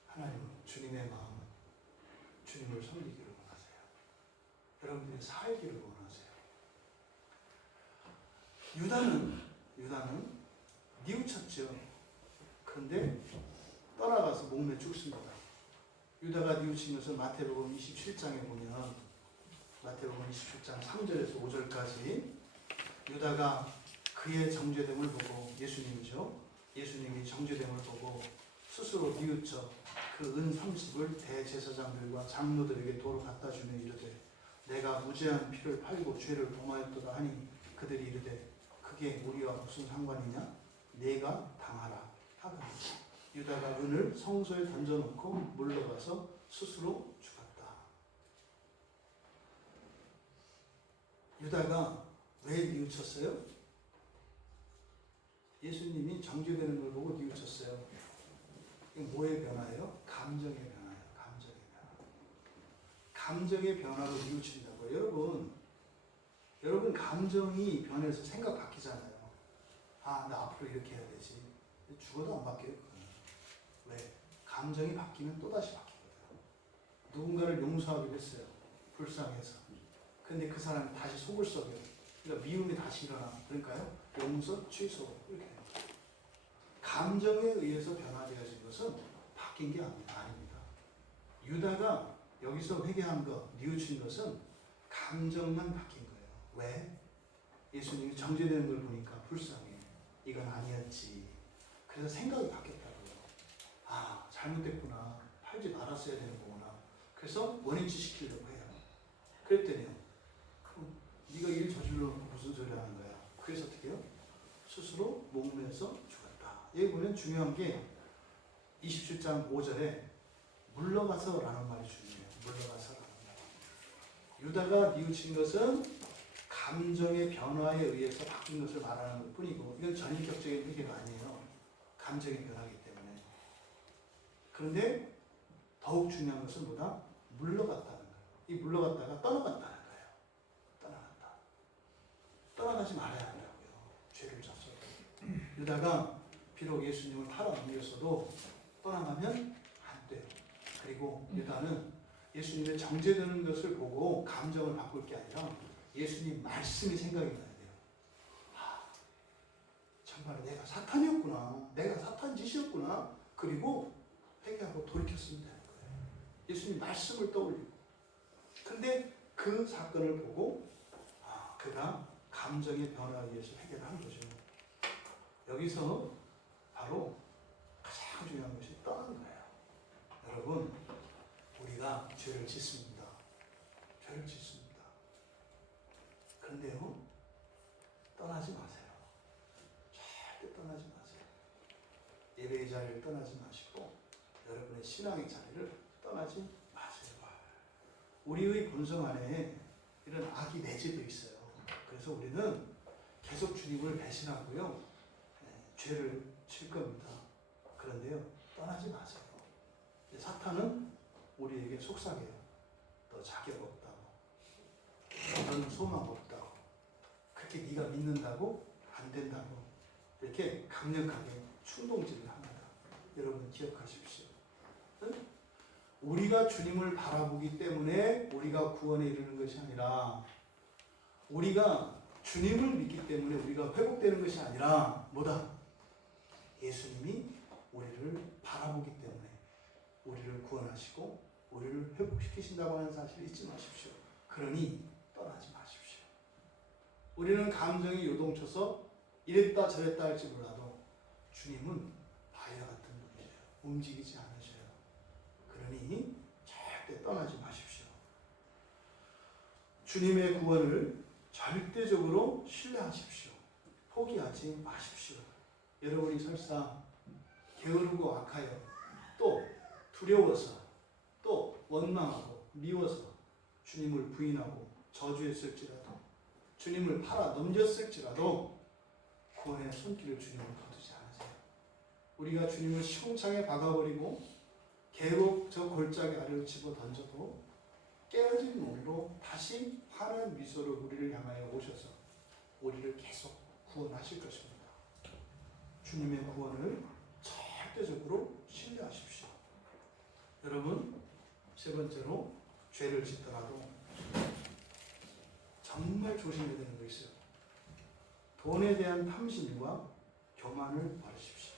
하나님은, 주님의 마음은 주님을 섬기기를 원하세요. 여러분들이 살기를 원하세요. 유다는 뉘우쳤죠. 그런데 떠나가서 목매 죽습니다. 유다가 뉘우친 것은 마태복음 27장에 보면, 마태복음 27장 3절에서 5절까지 유다가 그의 정죄됨을 보고, 예수님이죠. 예수님이 정죄됨을 보고 스스로 뉘우쳐 그 은 30을 대제사장들과 장로들에게 도로 갖다 주며 이르되, 내가 무죄한 피를 팔고 죄를 범하였도다 하니, 그들이 이르되 그게 우리와 무슨 상관이냐? 네가 당하라 하더니 유다가 은을 성소에 던져놓고 물러가서 스스로 죽었다. 유다가 왜 뉘우쳤어요? 예수님이 정죄되는 걸 보고 뉘우쳤어요. 이게 뭐의 변화예요? 감정의 변화예요. 감정의 변화. 감정의 변화로 뉘우친다고요. 여러분 감정이 변해서 생각 바뀌잖아요. 아, 나 앞으로 이렇게 해야 되지. 죽어도 안 바뀌어요. 왜? 감정이 바뀌면 또다시 바뀌거든요. 누군가를 용서하기로 했어요. 불쌍해서. 근데 그 사람이 다시 속을 썩여요. 그러니까 미움이 다시 일어나. 그러니까요, 용서, 취소 이렇게 돼요. 감정에 의해서 변화되어진 것은 바뀐 게 아닙니다. 유다가 여기서 회개한 것, 뉘우친 것은 감정만 바뀐 거예요. 왜? 예수님이 정죄되는 걸 보니까 불쌍해. 이건 아니었지. 그래서 생각이 바뀌었다고요. 아, 잘못됐구나. 팔지 말았어야 되는 거구나. 그래서 원위치 시키려고 해요. 그랬더니요. 그럼 네가 일 저질러 놓고 무슨 소리 하는 거야. 그래서 어떻게 해요? 스스로 목매서 죽었다. 여기 보면 중요한 게 27장 5절에 물러가서라는 말이 중요해요. 물러가서라는 말. 유다가 뉘우친 것은 감정의 변화에 의해서 바뀐 것을 말하는 것 뿐이고 이건 전인격적인 회개가 아니에요. 감정의 변화이기 때문에. 그런데 더욱 중요한 것은 뭐다? 물러갔다는 거예요. 이 물러갔다가 떠나갔다는 거예요. 떠나갔다. 떠나가지 말아야 한다고요. 죄를 졌어도. 유다가 비록 예수님을 팔아 넘겼어도 떠나가면 안 돼요. 그리고 유다는 예수님의 정죄되는 것을 보고 감정을 바꿀 게 아니라 예수님 말씀이 생각이 나야 돼요. 정말 내가 사탄이었구나. 내가 사탄 짓이었구나. 그리고 회개하고 돌이켰으면 되는 거예요. 예수님 말씀을 떠올리고. 근데 그 사건을 보고 그가 감정의 변화에 의해서 회개를 한 거죠. 여기서 바로 가장 중요한 것이 떠나는 거예요. 여러분, 우리가 죄를 짓습니다. 죄를 짓습니다. 그런데요, 떠나지 마세요. 절대 떠나지 마세요. 예배의 자리를 떠나지 마시고 여러분의 신앙의 자리를 떠나지 마세요. 우리의 본성 안에 이런 악이 내재되어 있어요. 그래서 우리는 계속 주님을 배신하고요. 죄를 질 겁니다. 그런데요, 떠나지 마세요. 사탄은 우리에게 속삭여요. 너 자격 없다고. 너는 소망 없다고. 그렇게 네가 믿는다고 안 된다고. 이렇게 강력하게 충동질을 합니다. 여러분 기억하십시오. 우리가 주님을 바라보기 때문에 우리가 구원에 이르는 것이 아니라 우리가 주님을 믿기 때문에 우리가 회복되는 것이 아니라 뭐다? 예수님이 우리를 바라보기 때문에 우리를 구원하시고 우리를 회복시키신다고 하는 사실을 잊지 마십시오. 그러니 떠나지 마십시오. 우리는 감정이 요동쳐서 이랬다 저랬다 할지 몰라도 주님은 바위와 같은 분이세요. 움직이지 않으셔요. 그러니 절대 떠나지 마십시오. 주님의 구원을 절대적으로 신뢰하십시오. 포기하지 마십시오. 여러분이 설사 게으르고 악하여 또 두려워서 또 원망하고 미워서 주님을 부인하고 저주했을지라도 주님을 팔아 넘겼을지라도 구원의 손길을 주님을 거두지 않으세요. 우리가 주님을 시궁창에 박아버리고 계곡 저 골짜기 아래로 집어 던져도 깨어진 몸으로 다시 환한 미소로 우리를 향하여 오셔서 우리를 계속 구원하실 것입니다. 주님의 구원을 절대적으로 신뢰하십시오. 여러분, 세 번째로 죄를 짓더라도 정말 조심해야 되는 거 있어요. 돈에 대한 탐심과 교만을 버리십시오.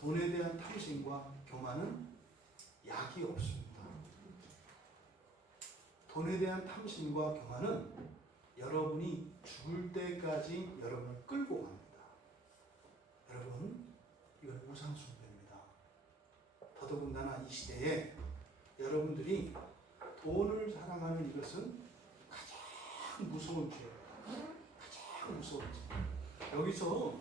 돈에 대한 탐심과 교만은 약이 없습니다. 돈에 대한 탐심과 교만은 여러분이 죽을 때까지 여러분을 끌고 갑니다. 여러분, 이건 우상숭배입니다. 더더군다나 이 시대에 여러분들이 돈을 사랑하는 이것은 가장 무서운 죄예요. 가장 무서운 죄. 여기서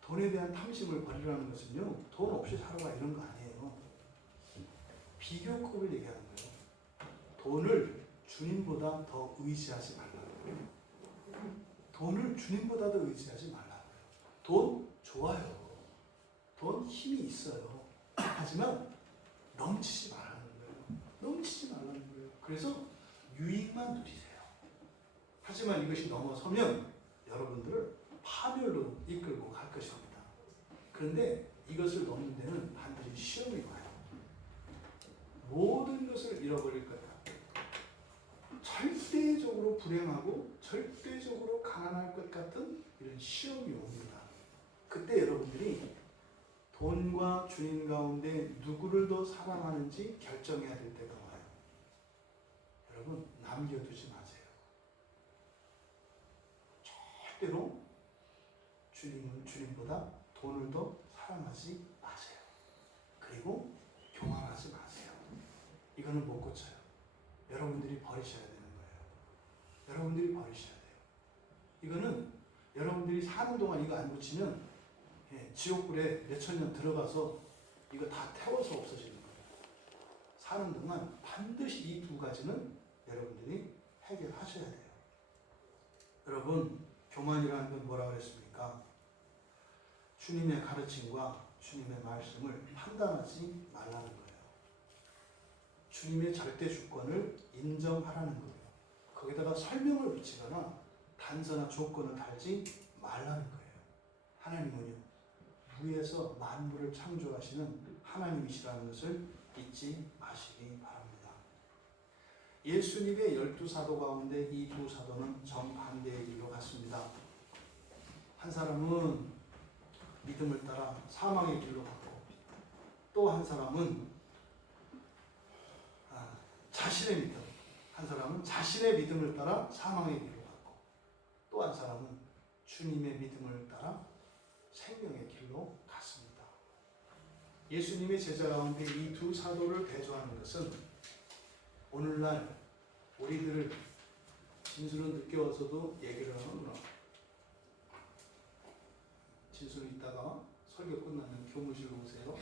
돈에 대한 탐심을 버리라는 것은요, 돈 없이 살아라 이런 거 아니에요. 비교급을 얘기하는 거예요. 돈을 주님보다 더 의지하지 말라고요. 돈을 주님보다 더 의지하지 말라고요. 돈 좋아요. 돈 힘이 있어요. 하지만 넘치지 말라는 거예요. 넘치지 말라는 거예요. 그래서 유익만 누리세요. 하지만 이것이 넘어서면 여러분들을 파멸로 이끌고 갈 것입니다. 그런데 이것을 넘는 데는 반드시 시험이 와요. 모든 것을 잃어버릴 거다. 절대적으로 불행하고 절대적으로 가난할 것 같은 이런 시험이 옵니다. 그때 여러분들이 돈과 주님 가운데 누구를 더 사랑하는지 결정해야 될 때가 와요. 여러분, 남겨두지 마세요. 절대로 주님은 주님보다 돈을 더 사랑하지 마세요. 그리고 교만하지 마세요. 이거는 못 고쳐요. 여러분들이 버리셔야 되는 거예요. 여러분들이 버리셔야 돼요. 이거는 여러분들이 사는 동안 이거 안 고치면 지옥불에 몇천 년 들어가서 이거 다 태워서 없어지는 거예요. 사는 동안 반드시 이 두 가지는 여러분들이 해결하셔야 돼요. 여러분, 교만이라는 건 뭐라 그랬습니까? 주님의 가르침과 주님의 말씀을 판단하지 말라는 거예요. 주님의 절대 주권을 인정하라는 거예요. 거기다가 설명을 붙이거나 단서나 조건을 달지 말라는 거예요. 하나님은요, 위에서 만물을 창조하시는 하나님이시라는 것을 잊지 마시기 바랍니다. 예수님의 12사도 가운데 이 두 사도는 정반대의 길로 갔습니다. 한 사람은 믿음을 따라 사망의 길로 갔고, 또 한 사람은 자신의 믿음, 한 사람은 자신의 믿음을 따라 사망의 길로 갔고, 또 한 사람은 주님의 믿음을 따라 생명의 길로 갔습니다. 예수님의 제자 가운데 이 두 사도를 대조하는 것은 오늘날 우리들을 진수는 늦게 와서도 얘기를 하는구나. 진수는 이따가 설교 끝나면 교무실로 오세요.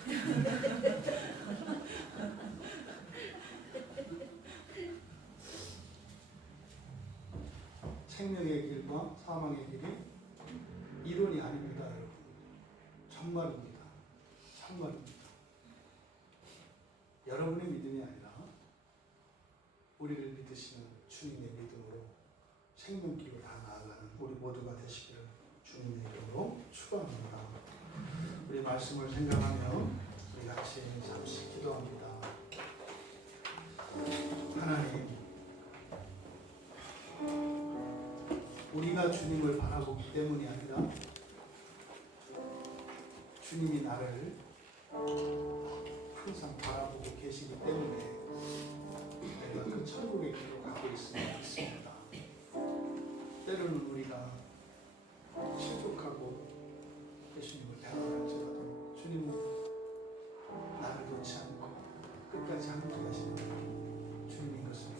생명의 길과 사망의 길이 이론이 아닙니다, 여러분. 정말입니다. 정말입니다. 여러분의 믿음이 아니라 우리를 믿으시는 주님의 믿음으로 생명길로 다 나아가는 우리 모두가 되시기를 주님의 이름으로 축원합니다. 우리 말씀을 생각하며 우리 같이 잠시 기도합니다. 하나님, 우리가 주님을 바라보기 때문이 아니라 주님이 나를 항상 바라보고 계시기 때문에 내가 그 천국의 길로 가고 있습니다. 때로는 우리가 실족하고 예수님을 배반할지라도 주님은 나를 놓지 않고 끝까지 함께 하시는 주님인 것을